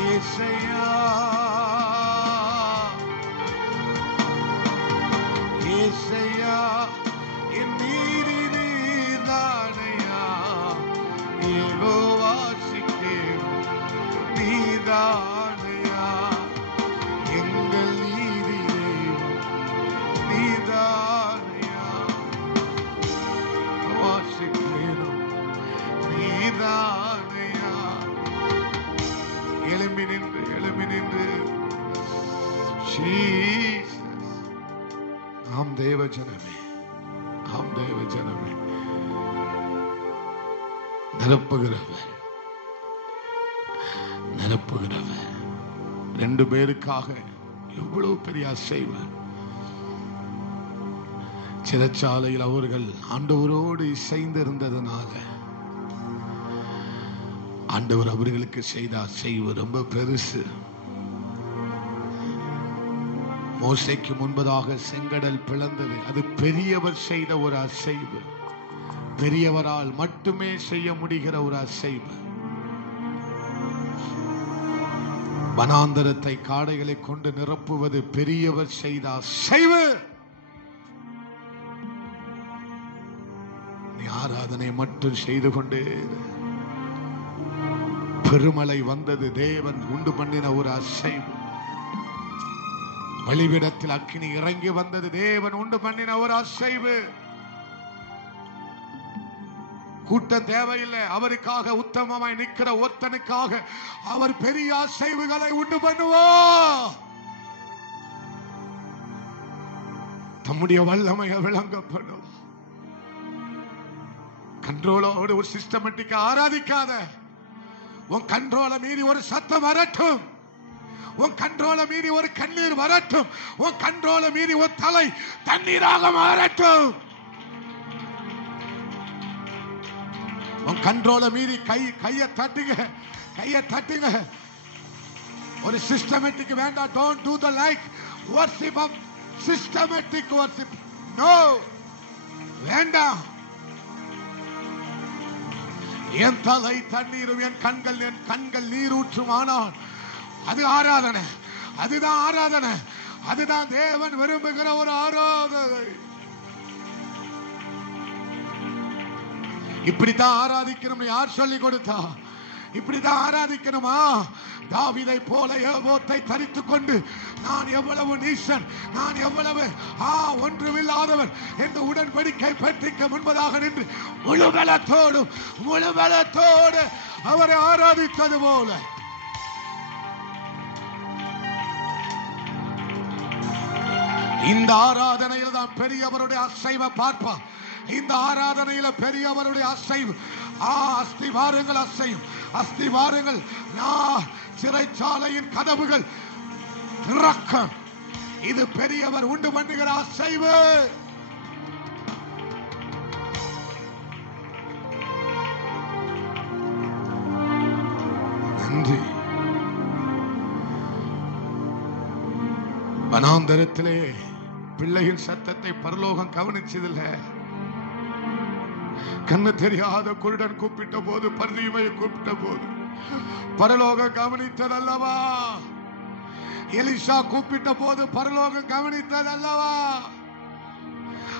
ஏசையா, ஏசையா, என் நீதி நீதானையா. யெகோவா சிக்கேனு நீதானையா. எங்கள் நீதி தேவன் நீதானையா. வாசிக்கேனு நீதானையா. எழும்பி நின்று, எழும்பி நின்று. ஜீசஸ். ஆம் தேவ ஜனமே, ஆம் தேவ ஜனமே, நிரப்புகிறவர், நிரப்புகிறவர். 2 பேருக்காக எவ்வளவு பெரிய அசைவு. சிறைச்சாலையில் அவர்கள் ஆண்டவரோடு இசைந்து இருந்ததுனால ஆண்டவர் அவர்களுக்கு செய்த அசைவு ரொம்ப பெருசு. மோசேக்கு முன்பதாக செங்கடல் பிளந்தது. அது பெரியவர் செய்த ஒரு அசைவு. பெரியவரால் மட்டுமே செய்ய முடிகிற ஒரு அசைவு. வனாந்தரத்தை காடைகளை கொண்டு நிரப்புவது பெரியவர் செய்த அசைவு. நீ ஆராதனை மட்டும் செய்து கொண்டே இரு. பெருமழை வந்தது. தேவன் உண்டு பண்ணின ஒரு அசைவு. பலிபீடத்தில் அக்கினி இறங்கி வந்தது. தேவன் உண்டு பண்ணின ஒரு அசைவு. கூட்டம் தேவையில்லை. அவருக்காக உத்தமமாய் நிற்கிற ஒருத்தனுக்காக அவர் பெரிய அசைவுகளை உண்டு பண்ணுவார். தம்முடைய வல்லமையை விளங்கப்படும். கண்ட்ரோலோடு ஒரு சிஸ்டமேட்டிக்கா ஆராதிக்காத. உன் கண்ட்ரோலை மீறி ஒரு சத்தம் வரட்டும். உன் கண்ட்ரோலை மீறி ஒரு கண்ணீர் வரட்டும். உன் கண்ட்ரோலை மீறி ஒரு தலை தண்ணீராக மாறட்டும். உன் கண்ட்ரோலை மீறி கையை தட்டுங்க, கையை தட்டுங்க. ஒரு சிஸ்டமேட்டிக் வேண்டாம். Don't do the like worship of systematic worship. No, வேண்டாம். என் தலை தண்ணீரும் என் கண்கள் நீரூற்றுமானால் அது ஆராதனை. அதுதான் ஆராதனை. அதுதான் தேவன் விரும்புகிற ஒரு ஆராதனை. இப்படித்தான் ஆராதிக்கணும். யார் சொல்லி கொடுத்தா? இப்படித்தான் ஆராதிக்கணுமா? தாவீதை போல ஏபோத்தை தரித்துக் கொண்டு நான் எவ்வளவு நீசன், நான் எவ்வளவு ஒன்றுமில்லாதவன் என்று உடன்படிக்கை பற்றிக்க முன்பதாக நின்று முழு பலத்தோடு அவரை ஆராதித்தது போல இந்த ஆராதனையில் தான் பெரியவருடைய அசைவை பார்ப்பார். இந்த ஆராதனையில பெரியவருடைய அசைவு. அஸ்திவாரங்கள் அசையும். அஸ்திவாரங்கள், சிறைச்சாலையின் கதவுகள் திறக்கும். இது பெரியவர் உண்டு பண்ணுகிற அசைவு. நன்றி. வனாந்தரத்திலே பிள்ளையின் சத்தத்தை பரலோகம் கவனிச்சதில்லை. கண்ணு தெரியாத குருடன் கூப்பிட்ட போது, பர்தீமையை கூப்பிட்ட போது பரலோகம் கவனித்ததல்லவா? எலிசா கூப்பிட்ட போது பரலோகம் கவனித்ததல்லவா?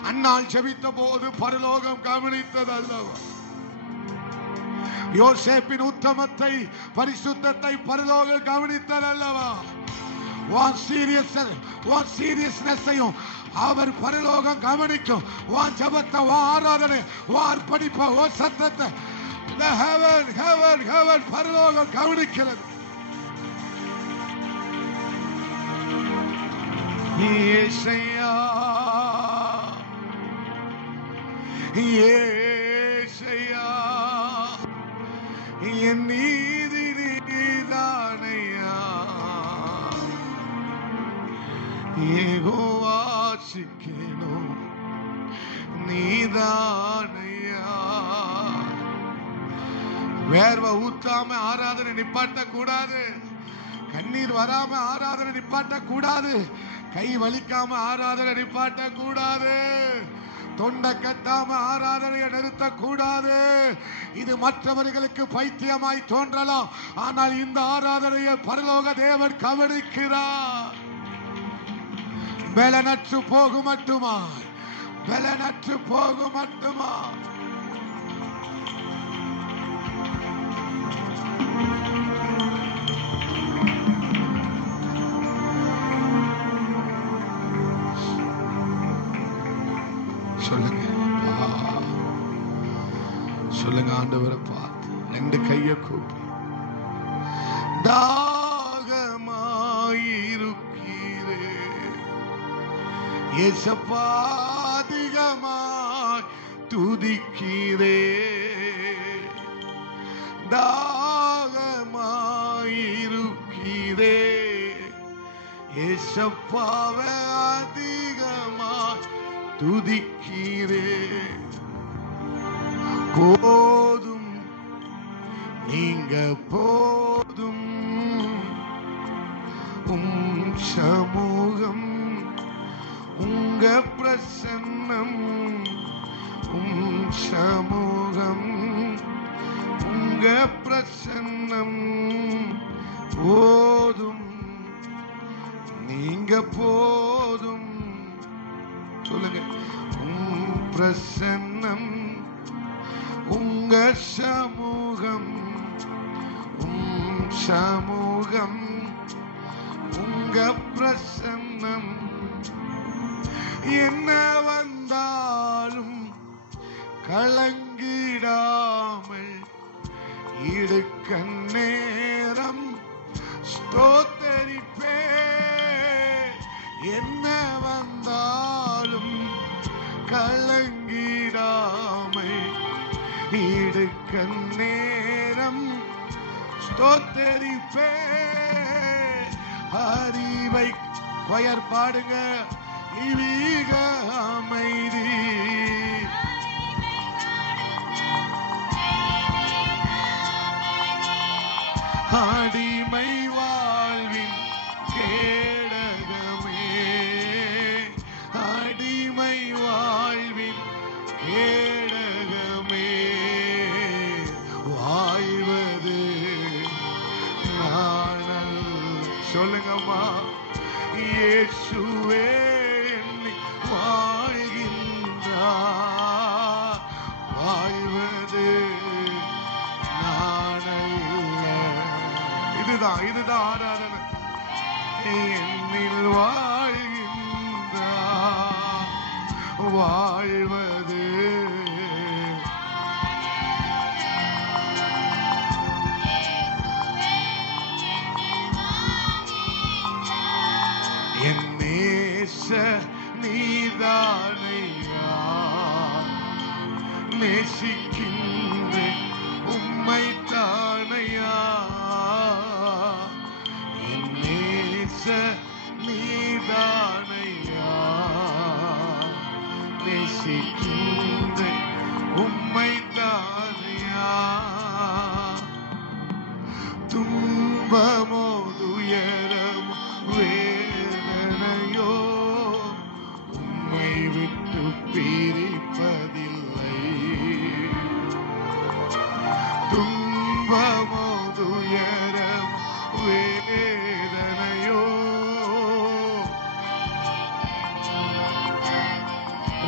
அன்னாள் ஜெபித்த போது பரலோகம் கவனித்ததல்லவா? யோசேப்பின் உத்தமத்தை, பரிசுத்தத்தை பரலோகம் கவனித்ததல்லவா? சீரியஸ்னஸையும் அவர் பரலோகம் கவனிக்கும். ஜபத்தை, ஆராதனை, அர்ப்பணிப்ப, சத்தத்தை பரலோகம் கவனிக்கிறது. ஏசையா, ஏசையா, என் நீதி நீதானையா, யெகோவா சிக்கேனோ நீதானையா. வேர்வை ஊத்தாம ஆராதனை நிப்பாட்ட கூடாது. கண்ணீர் வராம ஆராதனை நிப்பாட்ட கூடாது. கை வலிக்காம ஆராதனை நிப்பாட்ட கூடாது. தொண்டை கட்டாம ஆராதனையை நிறுத்த கூடாது. இது மற்றவர்களுக்கு பைத்தியமாய் தோன்றலாம். ஆனால் இந்த ஆராதனையை பரலோக தேவன் கவனிக்கிறார். பலனற்று போகும் மட்டுமா, பலனற்று போகும் மட்டுமா. சொல்லுங்க, சொல்லுங்க. ஆண்டவரை பார்த்து ரெண்டு கைய கூப்பி, தாகமாயிருக்கிறே ஏசப்பா, அதிகமாய் துதிக்கிறே, தாகமாயிருக்கிறே ஏசப்பாவை அதிகமாய் துதிக்கிறே. போதும், நீங்க போதும், சமூகம், உங்க பிரசன்னம், சமூகம், உங்க பிரசன்னம் போதும், நீங்க போதும். சொல்லுங்க, பிரசன்னம், உங்க சமூகம், சமூகம், உங்க பிரசன்னம். என்ன வந்தாலும் கலங்கிடாமல் இடுக்க நேரம் ஸ்தோத்தரிப்பே. என்ன வந்தாலும் கலங்கிடாமல் இடுக்க நேரம் ஸ்தோத்தரிப்பே. அறிவை கொயர் பாடுங்க, இவீக அமைதி. அடிமை வாழ்வின் கேடகமே, அடிமை வாழ்வின் கேடகமே. சொல்லுங்கம்மா. இயேசுவே என்னை வாழ்கின்றார், வாழ்வது நானல்ல. இதுதான் ஆராதனை. என்னில் வாழ்கின்றார், வாழ்வது என் நேச நீதானையா, நேசிக்கின்ற உம்மை தானையா. என் நேச நீதானையா, நேசிக்கின்ற உம்மை தானையா. துன்பமோ துயரமோ வேதனையோ உம்மை விட்டு பிரிப்பதில்லை. துன்பமோ துயரமோ வேதனையோ.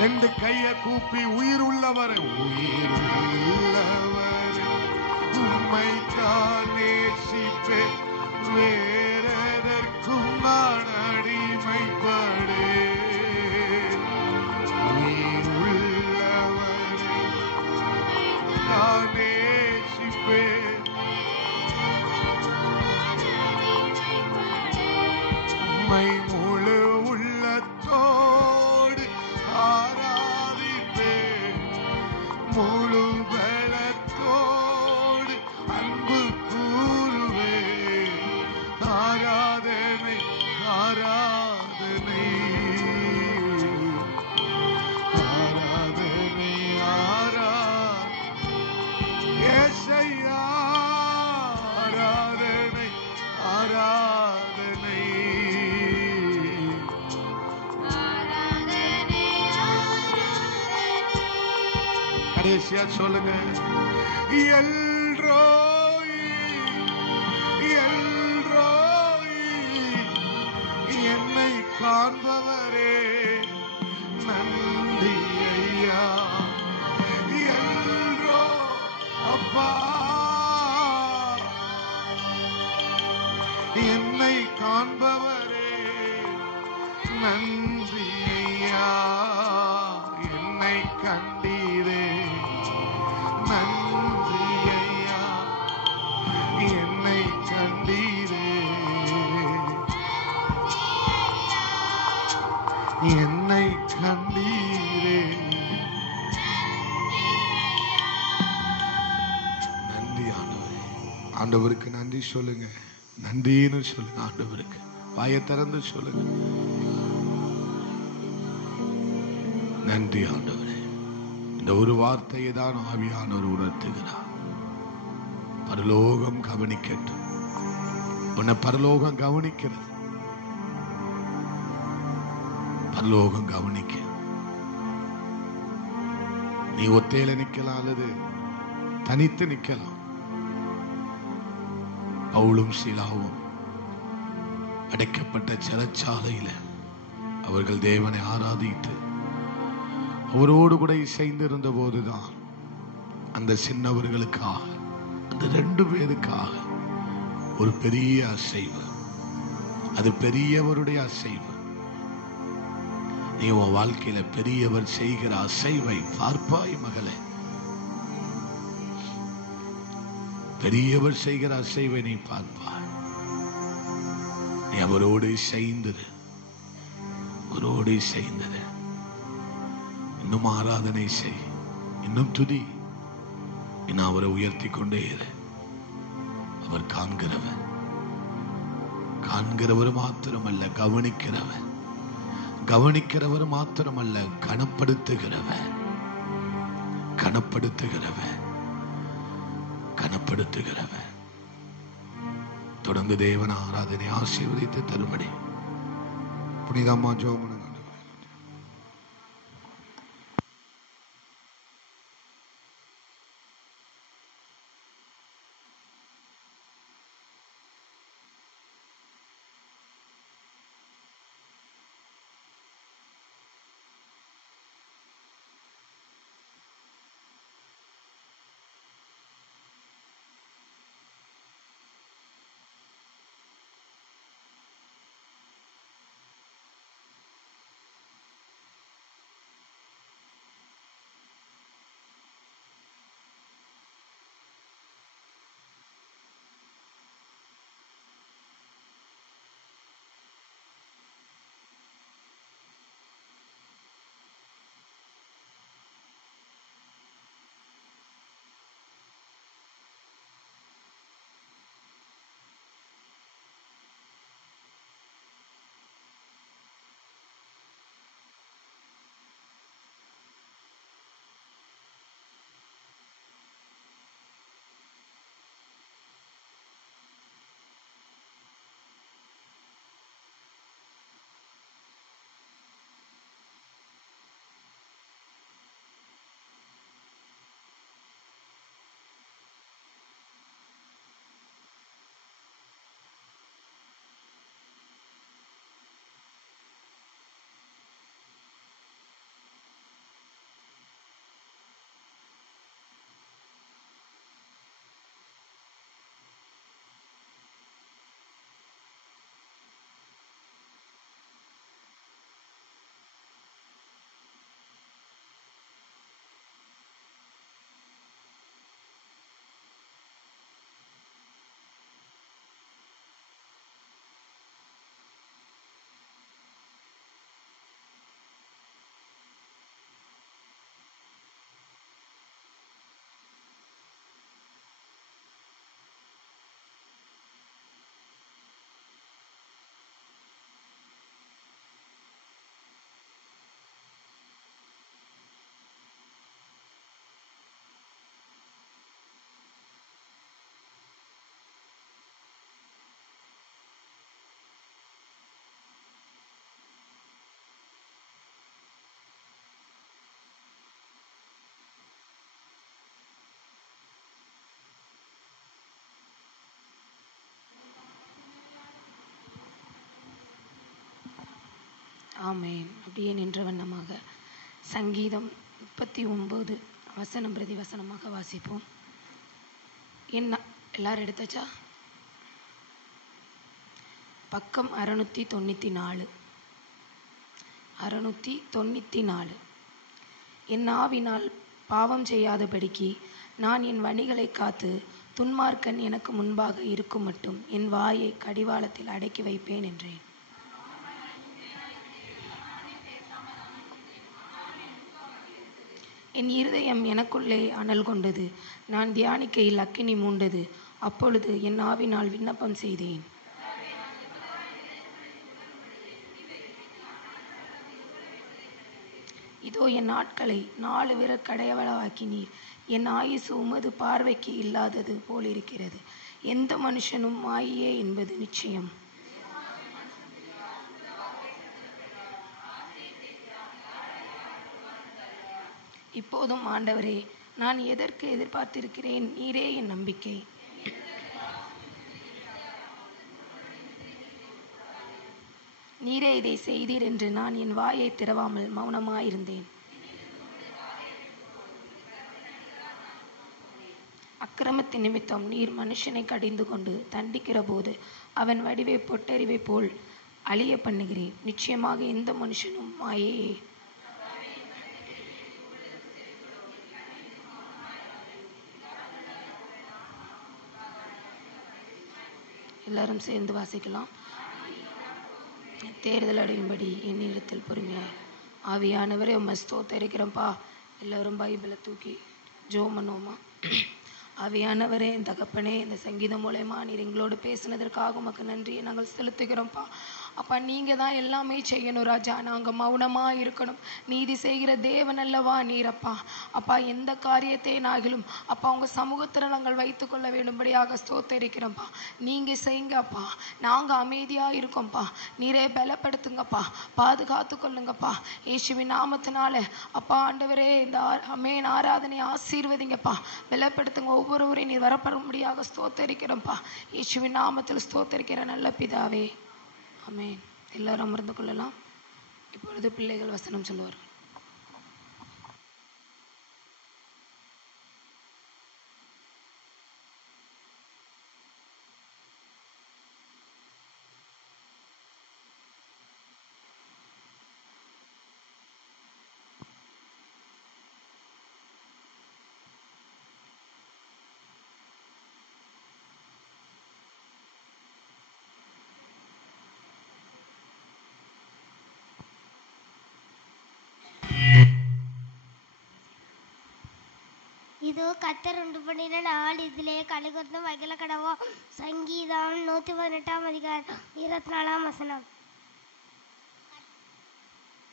ரெண்டு கைய கூப்பி உயிர் உள்ளவரை உம்மை தான் நேசிப்பேன், வேறெதற்கும் நான் அடிமைப்படேன். உயிர் உள்ளவரை நான் நேசிப்பேன், உம்மை முழு உள்ளத்தோடு ஆராதிப்பேன், முழு பலத்தோடு அன்பு கூறுவேன். ஆராதனை ஆராதனை ஆராதனை ஏசையா, ஆராதனை ஆராதனை. கடைசியா சொல்லுங்க. எல்ரோய் எல்ரோய், என்னை காண்பவரே நன்றி ஐயா. எல்ரோ அப்பா, என்னை காண்பவரே நன்றி ஐயா. என்னை கண்டீரே நன்றி ஐயா, என்னை கண்டீரே, என்னை கண்டீரே. நன்றி ஆண்டவரே. ஆண்டவருக்கு நன்றி சொல்லுங்க, நன்றின்னு சொல்லுங்க. ஆண்டவருக்கு வாயை திறந்து சொல்லுங்க, நன்றி ஆண்டவரே. இந்த ஒரு வார்த்தையை தான் ஆவியானவர் உணர்த்துகிறார். பரலோகம் கவனிக்கட்டும். உன்னை பரலோகம் கவனிக்கிறது, பரலோகம் கவனிக்க. நீ ஒத்தையில நிக்கலாம் அல்லது தனித்து நிக்கலாம். பவுலும் சீலாவும் அடைக்கப்பட்ட சிறைச்சாலையில அவர்கள் தேவனை ஆராதித்து அவரோடு கூட இசைந்திருந்த போதுதான் அந்த சின்னவர்களுக்காக, அந்த 2 பேருக்காக ஒரு பெரிய அசைவு. அது பெரியவருடைய அசைவு. நீ உன் வாழ்க்கையில பெரியவர் செய்கிற அசைவை பார்ப்பாய் மகளே. பெரியவர் செய்கிற அசைவை நீ பார்ப்பாய். நீ அவரோடு இசைந்தது, அவரோடு இசைந்தது. இன்னும் ஆராதனை செய், இன்னும் துதி, இன்னும் அவரை உயர்த்தி கொண்டே இரு. அவர் காண்கிறவர், காண்கிறவர் மாத்திரமல்ல கவனிக்கிறவர், கவனிக்கிறவர் மாத்திரமல்ல கனப்படுத்துகிறவர், கனப்படுத்துகிறவர், கனப்படுத்துகிறவர். தொடர்ந்து தேவன் ஆராதனை ஆசீர்வதித்து தரும்படி புனிதம்மா ஜெபம் பண்ணுங்க. ஆமென். அப்படியே நின்ற வண்ணமாக சங்கீதம் 39 வசனம் பிரதி வசனமாக வாசிப்போம். என்ன எல்லாரும் எடுத்தாச்சா? பக்கம் 694. என் நாவினால் பாவம் செய்யாதபடிக்கு நான் என் வழிகளை காத்து துன்மார்க்கன் எனக்கு முன்பாக இருக்கும் மட்டும் என் வாயை கடிவாளத்தில் அடக்கி வைப்பேன் என்றேன். என் இருதயம் எனக்குள்ளே அனல் கொண்டது, நான் தியானிக்கையில் அக்கினி மூண்டது. அப்பொழுது என் நாவினால் விண்ணப்பம் செய்தேன். இதோ என் நாட்களை 4 விரற்கடையவளாக்கினீர். என் ஆயுசு உமது பார்வைக்கு இல்லாதது போலிருக்கிறது. எந்த மனுஷனும் மாயே என்பது நிச்சயம். இப்போதும் ஆண்டவரே, நான் எதற்கு எதிர்பார்த்திருக்கிறேன்? நீரே என் நம்பிக்கை. நீரே இதை செய்தீர் என்று நான் என் வாயை திறவாமல் மௌனமாயிருந்தேன். அக்கிரமத்தின் நிமித்தம் நீர் மனுஷனை கடிந்து கொண்டு தண்டிக்கிற போது அவன் வடிவை பொட்டறிவை போல் அழிய பண்ணுகிறேன். நிச்சயமாக எந்த மனுஷனும் மாயையே. எல்லாரும் சேர்ந்து வாசிக்கலாம். தேர்தல் அடையும்படி என்னிடத்தில் பொறுமையாய். ஆவியானவரே உம்மை ஸ்தோத்தரிக்கிறோம்ப்பா. எல்லோரும் பைபிளை தூக்கி ஜெபம் பண்ணுவோமா? ஆவியானவரே, தகப்பனே, இந்த சங்கீதம் மூலமா நீர் எங்களோடு பேசினதற்காக உமக்கு நன்றியை நாங்கள் செலுத்துகிறோம்ப்பா. அப்பா, நீங்கள் தான் எல்லாமே செய்யணும் ராஜா. நாங்கள் மௌனமாக இருக்கணும். நீதி செய்கிற தேவன் அல்லவா நீரப்பா. அப்பா, எந்த காரியத்தை நாகிலும் அப்பா உங்கள் சமூகத்தில் நாங்கள் வைத்துக்கொள்ள வேண்டும்படியாக ஸ்தோத்தரிக்கிறோம்ப்பா. நீங்கள் செய்யுங்கப்பா. நாங்கள் அமைதியாக இருக்கோம்ப்பா. நீரே பலப்படுத்துங்கப்பா, பாதுகாத்து கொள்ளுங்கப்பா. இயேசுவின் நாமத்தினால அப்பா ஆண்டவரே, இந்த அமேன் ஆராதனை ஆசீர்வதிங்கப்பா. பலப்படுத்துங்க. ஒவ்வொருவரையும் நீர் வரப்படும்படியாக ஸ்தோத்தரிக்கிறோம்ப்பா. இயேசுவின் நாமத்தில் ஸ்தோத்தரிக்கிற நல்ல பிதாவே, ஆமென். எல்லாரும் அமர்ந்து கொள்ளலாம். இப்பொழுது பிள்ளைகள் வசனம் சொல்லுவார். இதோ கர்த்தர் உண்டு பண்ணின நாள், இதிலே கலிகூர்ந்து மகிழ கடவோம். சங்கீதம் 118 24 வசனம்.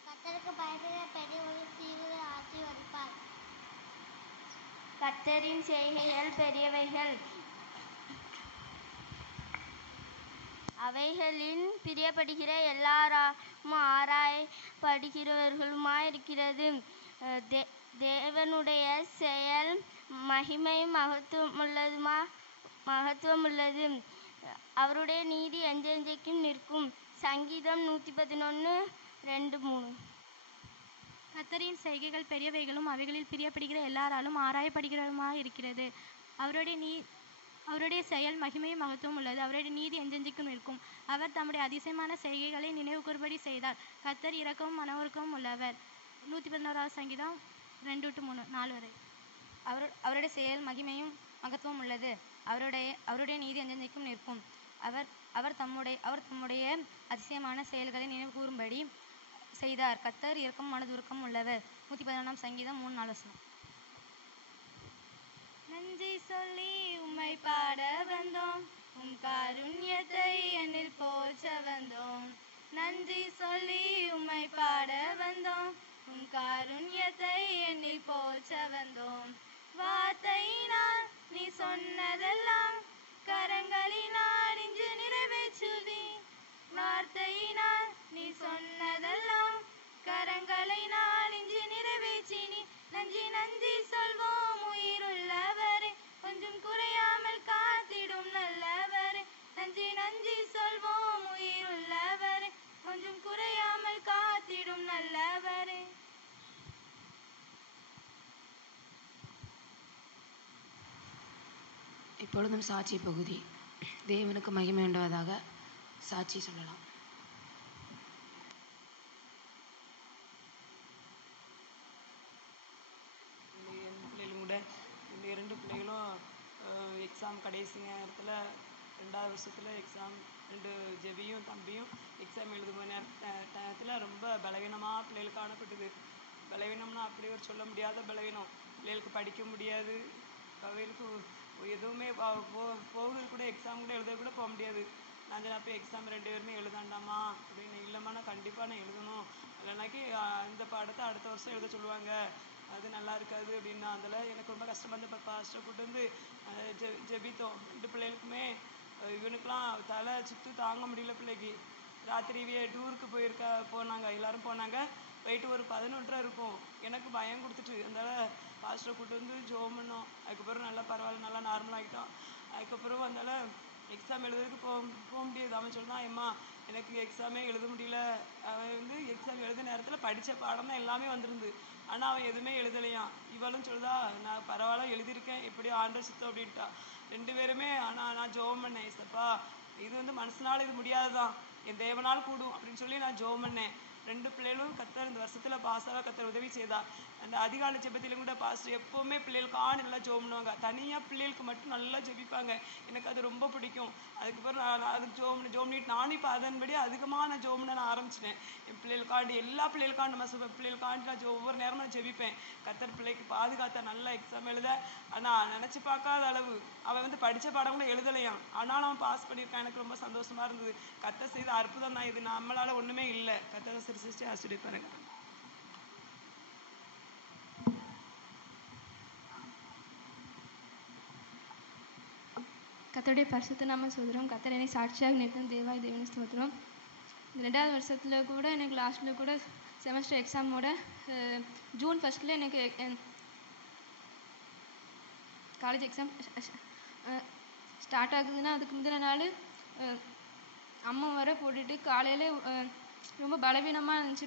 கர்த்தருக்கு பயப்படுகிற பெரியவர்கள் தீவுகளை ஆசீர்வதிப்பார். கர்த்தரின் செய்கைகள் பெரியவைகள், அவைகளின் பிரியப்படுகிற எல்லாரும் ஆராயப்படுகிறவர்களுமாயிருக்கிறது. தேவனுடைய செயல் மகிமை மகத்துவமுள்ளது. அவருடைய நீதி என்றென்றைக்கும் நிற்கும். சங்கீதம் 111:2-3. கர்த்தரின் செய்கைகள் பெரியவைகளும் அவைகளில் பிரியப்படுகிற எல்லாராலும் ஆராயப்படுகிறவருமாய் இருக்கிறது. அவருடைய செயல் மகிமையும் மகத்துவம் உள்ளது. அவருடைய நீதி என்றென்றைக்கும் நிற்கும். அவர் தம்முடைய அதிசயமான செய்கைகளை நினைவு கூறும்படி செய்தார். கர்த்தர் இரக்கமும் மனவுருக்கமும் உள்ளவர். 111 சங்கீதம் 2-4 வரை. அவருடைய செயல் மகிமையும் மகத்துவம் உள்ளது. அவருடைய நீதி என்றென்றைக்கும் நிற்கும். அவர் தம்முடைய அதிசயமான செயல்களை நினைவு கூறும்படி செய்தார். கர்த்தர் இரக்கம் மனதுருக்கம் உள்ளவர். 111 சங்கீதம் 3-4 வசனம். நன்றி சொல்லி உம்மை பாட வந்தோம், உம் காருண்யத்தை என்னில் போற்ற வந்தோம். நன்றி சொல்லி உம்மை பாட வந்தோம், உம் காருண்யத்தை என்னில் போற்ற வந்தோம். வார்த்தையினால் நீ சொன்னதெல்லாம் கரங்களினால் இன்று நிறைவேற்றுவி. வார்த்தையினால் நீ சொன்னதெல்லாம் கரங்களினால் இன்று நிறைவேற்றினி. நன்றி சொல்வோம் உயிருள்ளவரே, கொஞ்சம் குறையாமல் காத்திடும் நல்லவரே. நன்றி சொல்வோம் உயிருள்ளவரே, கொஞ்சம் குறையாமல் காத்திடும் இப்பொழுதும் சாட்சி பகுதி. தேவனுக்கு மகிமை உண்டாவதாக. சாட்சி சொல்லலாம். என் பிள்ளைகளும் கூட இந்த 2 பிள்ளைகளும் எக்ஸாம் கடைசி நேரத்தில் 2வது வருஷத்தில் எக்ஸாம் 2 ஜெபியும் தம்பியும் எக்ஸாம் எழுதும் நேரத்தில் ரொம்ப பலவீனமாக பிள்ளைகளுக்கு காணப்பட்டது. பலவீனம்னா அப்படி ஒரு சொல்ல முடியாத பலவீனம். பிள்ளைகளுக்கு படிக்க முடியாது, அவைகளுக்கு எதுவுமே போகிறது கூட, எக்ஸாம் கூட எழுத கூட போக முடியாது. நான் அப்போ எக்ஸாம் 2 பேருமே எழுதாண்டாமா அப்படின்னு. இல்லைம்மா நான் கண்டிப்பாக நான் எழுதணும், இல்லைனாக்கி இந்த பாடத்தை அடுத்த வருஷம் எழுத சொல்லுவாங்க, அது நல்லா இருக்காது அப்படின்னா. அதில் எனக்கு ரொம்ப கஷ்டமாக இருந்த பாஸ்டர் கூட்டு வந்து ஜெபித்தோம். 2 பிள்ளைகளுக்குமே. இவனுக்கெலாம் தலை சுற்று தாங்க முடியல பிள்ளைக்கு. ராத்திரிவே டூருக்கு போனாங்க, எல்லோரும் போனாங்க. போயிட்டு ஒரு 11:30 இருக்கும். எனக்கு பயம் கொடுத்துட்டு அதனால் பாஸ்டரை கூட்டு வந்து ஜோம் பண்ணோம். அதுக்கப்புறம் நல்லா பரவாயில்ல, நல்லா நார்மலாகிட்டோம். அதுக்கப்புறம் அதனால் எக்ஸாம் எழுதுறதுக்கு போக முடியாது. அவன் சொல்லிதான், அம்மா எனக்கு எக்ஸாமே எழுத முடியல. அவன் வந்து எக்ஸாம் எழுத நேரத்தில் படித்த பாடம் தான் எல்லாமே வந்துருந்து, ஆனால் அவன் எதுவுமே எழுதலையாம். இவளும் சொல்லுதா, நான் பரவாயில்ல எழுதியிருக்கேன், எப்படியோ ஆண்டவர் சித்தம் அப்படின்ட்டா. 2 பேருமே. ஆனால் நான் ஜோம் பண்ணேன், ஏசப்பா இது வந்து மனசனால் இது முடியாதுதான், என் தேவனால் கூடும் அப்படின்னு சொல்லி நான் ஜோம் பண்ணேன். 2 பிள்ளைகளும் கத்தர் இந்த வருஷத்தில் பாஸாக கத்தர் உதவி செய்தா. அந்த அதிகாலை ஜெபத்திலும் கூட பாஸ்டர் எப்போவுமே பிள்ளைகளுக்காக நல்லா ஜோம் பண்ணுவாங்க. தனியாக பிள்ளைகளுக்கு மட்டும் நல்லா ஜெபிப்பாங்க. எனக்கு அது ரொம்ப பிடிக்கும். அதுக்கப்புறம் நான் அது ஜோம் பண்ணிட்டு நானும் இப்போ அதன்படி அதிகமாக நான் ஜோம் பண்ண ஆரம்பிச்சிட்டேன். என் பிள்ளைகளுக்காண்டி, எல்லா பிள்ளைகளுக்காண்டு பிள்ளைகளுக்காண்டி நான் ஒவ்வொரு நேரமும் நான் ஜெபிப்பேன். கத்தர் பிள்ளைக்கு பாதுகாத்த நல்லா எக்ஸாம் எழுத. ஆனால் நினச்சி பார்க்காத அளவு அவன் வந்து படித்த பாடம் கூட எழுதலையாம், ஆனாலும் அவன் பாஸ் பண்ணியிருக்கான். எனக்கு ரொம்ப சந்தோஷமாக இருந்தது. கத்தர் செய்த அற்புதம் தான் இது, நம்மளால் ஒன்றுமே இல்லை. கத்தர் சிரிச்சு ஆசிரியப்பாருங்க. கர்த்தருடைய பரிசுத்த நாம ஸ்தோத்திரம். கர்த்தர் என்னை சாட்சியாக நிறுத்தும் தேவாய் தேவனை ஸ்தோத்திரம். இந்த 2வது வருஷத்தில் கூட எனக்கு லாஸ்ட்டில் கூட செமஸ்டர் எக்ஸாமோட ஜூன் 1 எனக்கு காலேஜ் எக்ஸாம் ஸ்டார்ட் ஆகுதுன்னா அதுக்கு முந்தின நாள் அம்மா வர போட்டுட்டு காலையில் ரொம்ப பலவீனமாக இருந்துச்சு.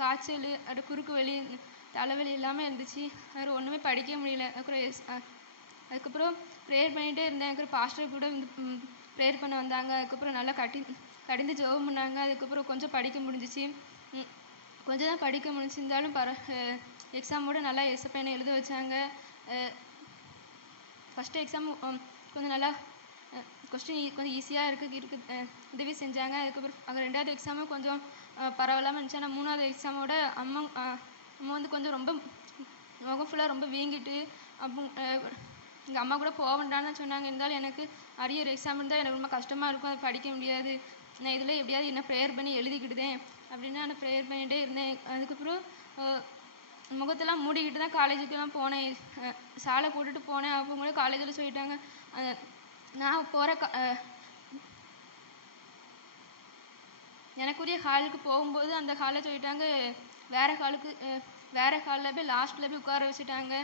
காய்ச்சல், அது குறுக்கு வலி, தலைவலி எல்லாமே இருந்துச்சு. அது ஒன்றுமே படிக்க முடியல. அதுக்கப்புறம் ப்ரேயர் பண்ணிகிட்டே இருந்தேன். அதுக்கப்புறம் பாஸ்டர் கூட வந்து ப்ரேயர் பண்ண வந்தாங்க. அதுக்கப்புறம் நல்லா கடிந்து ஜெபம் பண்ணாங்க. அதுக்கப்புறம் கொஞ்சம் படிக்க முடிஞ்சிச்சு. கொஞ்சம் தான் படிக்க முடிஞ்சிருந்தாலும் எக்ஸாமோட நல்லா எஸ்எப்பேனை எழுத வச்சாங்க. ஃபஸ்ட்டு எக்ஸாம் கொஞ்சம் நல்லா கொஸ்டின் கொஞ்சம் ஈஸியாக இருக்கு உதவி செஞ்சாங்க. அதுக்கப்புறம் அங்கே 2வது எக்ஸாமும் கொஞ்சம் பரவாயில்லாமல் இருந்துச்சு. ஆனால் 3வது எக்ஸாமோட அம்மா வந்து கொஞ்சம் ரொம்ப முகம் ஃபுல்லாக ரொம்ப வீங்கிட்டு அப்போ எங்கள் அம்மா கூட போக வேண்டான்னு தான் சொன்னாங்க. இருந்தாலும் எனக்கு அரியர் எக்ஸாம் இருந்தால் எனக்கு ரொம்ப கஷ்டமாக இருக்கும், அதை படிக்க முடியாது. நான் இதில் எப்படியாவது என்ன ப்ரேயர் பண்ணி எழுதிக்கிட்டுதேன் அப்படின்னு நான் ப்ரேயர் பண்ணிகிட்டே இருந்தேன். அதுக்கப்புறம் முகத்தெல்லாம் மூடிக்கிட்டு தான் காலேஜுக்கெல்லாம் போனேன். சாலை போட்டுட்டு போனேன். அப்போ கூட காலேஜில் சொல்லிட்டாங்க, நான் போகிற எனக்குரிய ஹாலுக்கு போகும்போது அந்த ஹாலில் சொல்லிட்டாங்க, வேறு ஹாலில் போய் லாஸ்ட்டில் போய் உட்கார வச்சுட்டாங்க.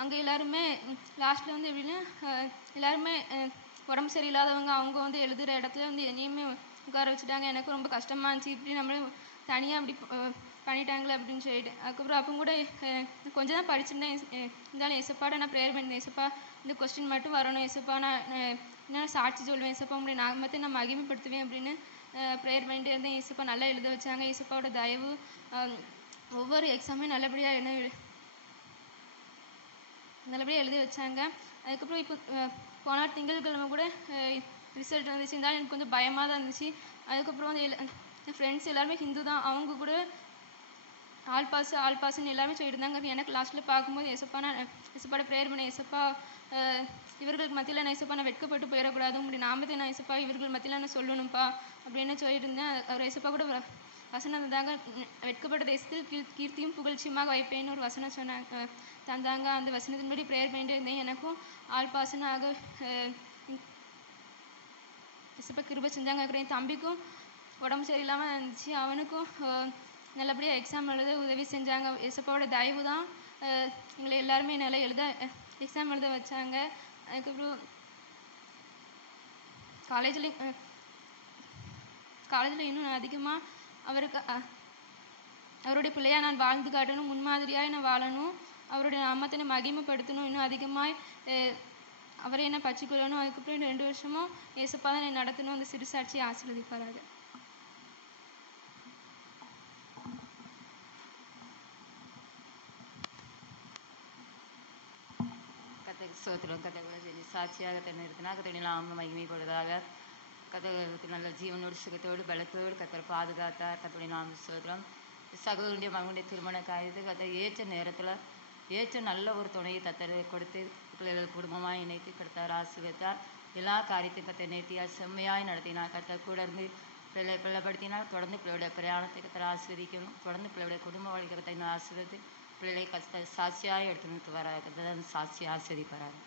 அங்கே எல்லாருமே லாஸ்ட்டில் வந்து எப்படின்னா எல்லாருமே உடம்பு சரியில்லாதவங்க, அவங்க வந்து எழுதுகிற இடத்துல வந்து என்னையுமே உட்கார வச்சுட்டாங்க. எனக்கு ரொம்ப கஷ்டமாக இருந்துச்சு, இப்படி நம்மளும் தனியாக அப்படி பண்ணிட்டாங்களே அப்படின்னு சொல்லிட்டு. அதுக்கப்புறம் அப்போ கூட கொஞ்சம் தான் படிச்சிருந்தேன். இருந்தாலும் ஏசப்பாட நான் ப்ரேயர் பண்ணியிருந்தேன், ஏசப்பா இந்த கொஸ்டின் மட்டும் வரணும், ஏசப்பா நான் என்ன சாட்சி சொல்லுவேன், ஏசப்பா உங்களுடைய நாமத்தை நான் மகிமைப்படுத்துவேன் அப்படின்னு ப்ரேயர் பண்ணிகிட்டே இருந்தேன். ஏசப்பா நல்லா எழுத வச்சாங்க. ஏசப்பாவோட தயவு ஒவ்வொரு எக்ஸாமே நல்லபடியாக எழுதி வச்சாங்க. அதுக்கப்புறம் இப்போ போன திங்கட்கிழமை கூட ரிசல்ட் வந்துச்சு. இருந்தாலும் எனக்கு கொஞ்சம் பயமாக தான் இருந்துச்சு. அதுக்கப்புறம் வந்து என் ஃப்ரெண்ட்ஸ் எல்லாருமே ஹிந்து தான், அவங்க கூட ஆல் பாஸ்ன்னு எல்லாருமே சொல்லிட்டு இருந்தாங்க. எனக்கு லாஸ்ட்டில் பார்க்கும்போது ஏசப்பாட ப்ரேயர் பண்ணேன், ஏசப்பா இவர்களுக்கு மத்தியில் நான் ஏசப்பா நான் வெட்கப்பட்டு போயிடக்கூடாது, உங்களுடைய நாமத்தை நான் ஏசப்பா இவர்கள் மத்தியில் நான் சொல்லணும்ப்பா அப்படின்னு சொல்லிட்டு இருந்தேன். அவர் ஏசப்பா கூட வசனம் தந்தாங்க, வெட்கப்பட்ட தேசத்தில் கீர்த்தியும் புகழ்ச்சியுமாக வைப்பேன்னு ஒரு வசனம் தந்தாங்க. அந்த வசனத்தின்படி ப்ரேயர் பண்ணிட்டு இருந்தேன். எனக்கும் ஆல் பாஸ்ன்னு ஆக ஏசப்பா கிருபை செஞ்சாங்க. என் தம்பிக்கும் உடம்பு சரியில்லாமல் இருந்துச்சு, அவனுக்கும் நல்லபடியாக எக்ஸாம் எழுத உதவி செஞ்சாங்க. ஏசப்பாவோட தயவு தான் எங்களை எல்லாருமே நல்லா எக்ஸாம் எழுத வச்சாங்க. அதுக்கப்புறம் காலேஜில் இன்னும் அதிகமாக அவருடைய பிள்ளையாக நான் வாழ்ந்து காட்டணும், முன்மாதிரியாக நான் வாழணும், அவருடைய நாமத்தை மகிமைப்படுத்தணும், இன்னும் அதிகமாக அவரே என்ன பற்றிக்கொள்ளணும். அதுக்கப்புறம் இந்த 2 வருஷமும் ஏசப்பா தான் என்னை நடத்தணும். அந்த சிறுசாட்சியை ஆசீர்வதிப்பாராக. கர்த்தருக்கு ஸ்தோத்திரம். கர்த்தர் சாட்சியாக தன்னை நிறுத்தினா கர்த்தருடைய நாமம் மகிமைப்படுவதாக. கர்த்தருக்கு நல்ல ஜீவனோடு சுகத்தோடு பலத்தோடு கர்த்தர் பாதுகாத்தார். கர்த்தருடைய நாமம் ஸ்தோத்திரம். சகோதரனுடைய மகனுடைய திருமண காரியத்துக்கு கர்த்தர் ஏற்ற நேரத்தில் ஏற்ற நல்ல ஒரு துணையை கர்த்தர் கொடுத்து பிள்ளைகள் குடும்பமாக இணைத்து கர்த்தர் ஆசீர்வதித்தார். எல்லா காரியத்தையும் கர்த்தர் நேர்த்தியாக செம்மையாய் நடத்தினார். கர்த்தர் கூட இருந்து பிள்ளைப்படுத்தினால் தொடர்ந்து பிள்ளையுடைய பிரயாணத்தை கர்த்தர் ஆசீர்வதிக்கணும். தொடர்ந்து பிள்ளையுடைய குடும்ப வாழ்க்கை ஆசீர்வதித்து பிள்ளைகளை கஷ்ட சாட்சியாக எடுத்து நிறுத்து வராது. சாட்சி ஆஸ்வதிப்பாராங்க.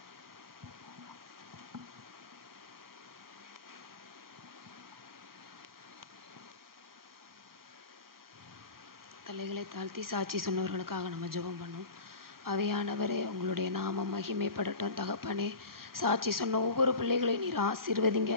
தலைகளை தாழ்த்தி சாட்சி சொன்னவர்களுக்காக நம்ம ஜெபம் பண்ணோம். ஆவியானவரே, உங்களுடைய நாமம் மகிமைப்படட்டும். தகப்பனே, சாட்சி சொன்ன ஒவ்வொரு பிள்ளைகளையும் நீர் ஆசீர்வதிங்க.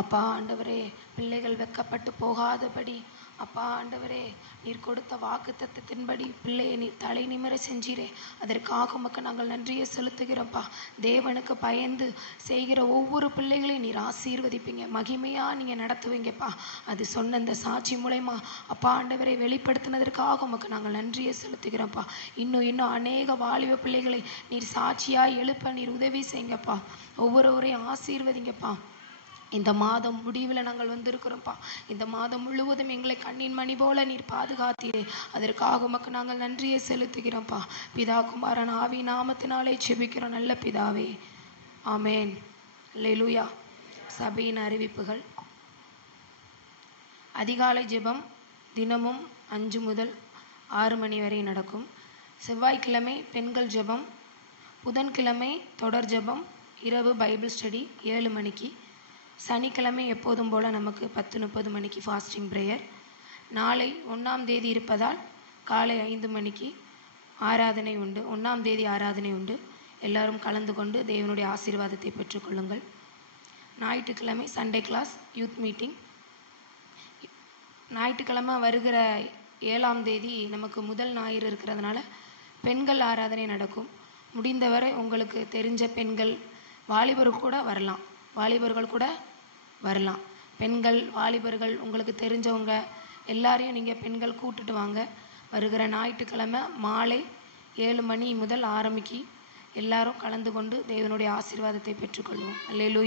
அப்பா ஆண்டவரே, பிள்ளைகள் வெட்கப்பட்டு போகாதபடி அப்பா ஆண்டவரே, நீர் கொடுத்த வாக்குத்தத்தத்தின்படி பிள்ளையை நீர் தலை நிமிர செஞ்சீரே, அதற்காக உமக்கு நாங்கள் நன்றியை செலுத்துகிறோம்ப்பா. தேவனுக்கு பயந்து செய்கிற ஒவ்வொரு பிள்ளைகளையும் நீர் ஆசீர்வதிப்பீங்க, மகிமையாக நீங்கள் நடத்துவீங்கப்பா. அது சொன்ன இந்த சாட்சி மூலமா அப்பா ஆண்டவரை வெளிப்படுத்தினதற்காக உமக்கு நாங்கள் நன்றியை செலுத்துகிறோம்ப்பா. இன்னும் அநேக வாலிப பிள்ளைகளை நீர் சாட்சியாக எழுப்ப நீர் உதவி செய்யுங்கப்பா. ஒவ்வொருவரையும் ஆசீர்வதிங்கப்பா. இந்த மாதம் முடிவில் நாங்கள் வந்திருக்கிறோம்ப்பா. இந்த மாதம் முழுவதும் எங்களை கண்ணின் மணி போல நீர் பாதுகாத்தீரே, அதற்காக உமக்கு நாங்கள் நன்றியை செலுத்துகிறோம்ப்பா. பிதா குமாரன் ஆவி நாமத்தினாலே ஜெபிக்கிறோம் நல்ல பிதாவே, ஆமேன். அல்லேலூயா. சபையின் அறிவிப்புகள். அதிகாலை ஜெபம் தினமும் 5 முதல் 6 மணி வரை நடக்கும். செவ்வாய்க்கிழமை பெண்கள் ஜெபம், புதன்கிழமை தொடர் ஜெபம், இரவு பைபிள் ஸ்டடி 7 மணிக்கு. சனிக்கிழமை எப்போதும் போல் நமக்கு 10:30 மணிக்கு ஃபாஸ்டிங் ப்ரேயர். நாளை 1ஆம் தேதி இருப்பதால் காலை 5 மணிக்கு ஆராதனை உண்டு. 1ஆம் தேதி ஆராதனை உண்டு. எல்லாரும் கலந்து கொண்டு தேவனுடைய ஆசீர்வாதத்தை பெற்றுக்கொள்ளுங்கள். ஞாயிற்றுக்கிழமை சண்டே கிளாஸ் யூத் மீட்டிங். ஞாயிற்றுக்கிழமை வருகிற 7ஆம் தேதி நமக்கு முதல் ஞாயிறு இருக்கிறதுனால பெண்கள் ஆராதனை நடக்கும். முடிந்தவரை உங்களுக்கு தெரிஞ்ச பெண்கள் வாலிபர்கள் கூட வரலாம். பெண்கள் வாலிபர்கள் உங்களுக்கு தெரிஞ்சவங்க எல்லாரையும் நீங்கள் பெண்கள் கூட்டுட்டு வாங்க. வருகிற ஞாயிற்றுக்கிழமை மாலை 7 மணி முதல் ஆரம்பிக்கி எல்லாரும் கலந்து கொண்டு தேவனுடைய ஆசீர்வாதத்தை பெற்றுக்கொள்வோம். அல்லேலூயா.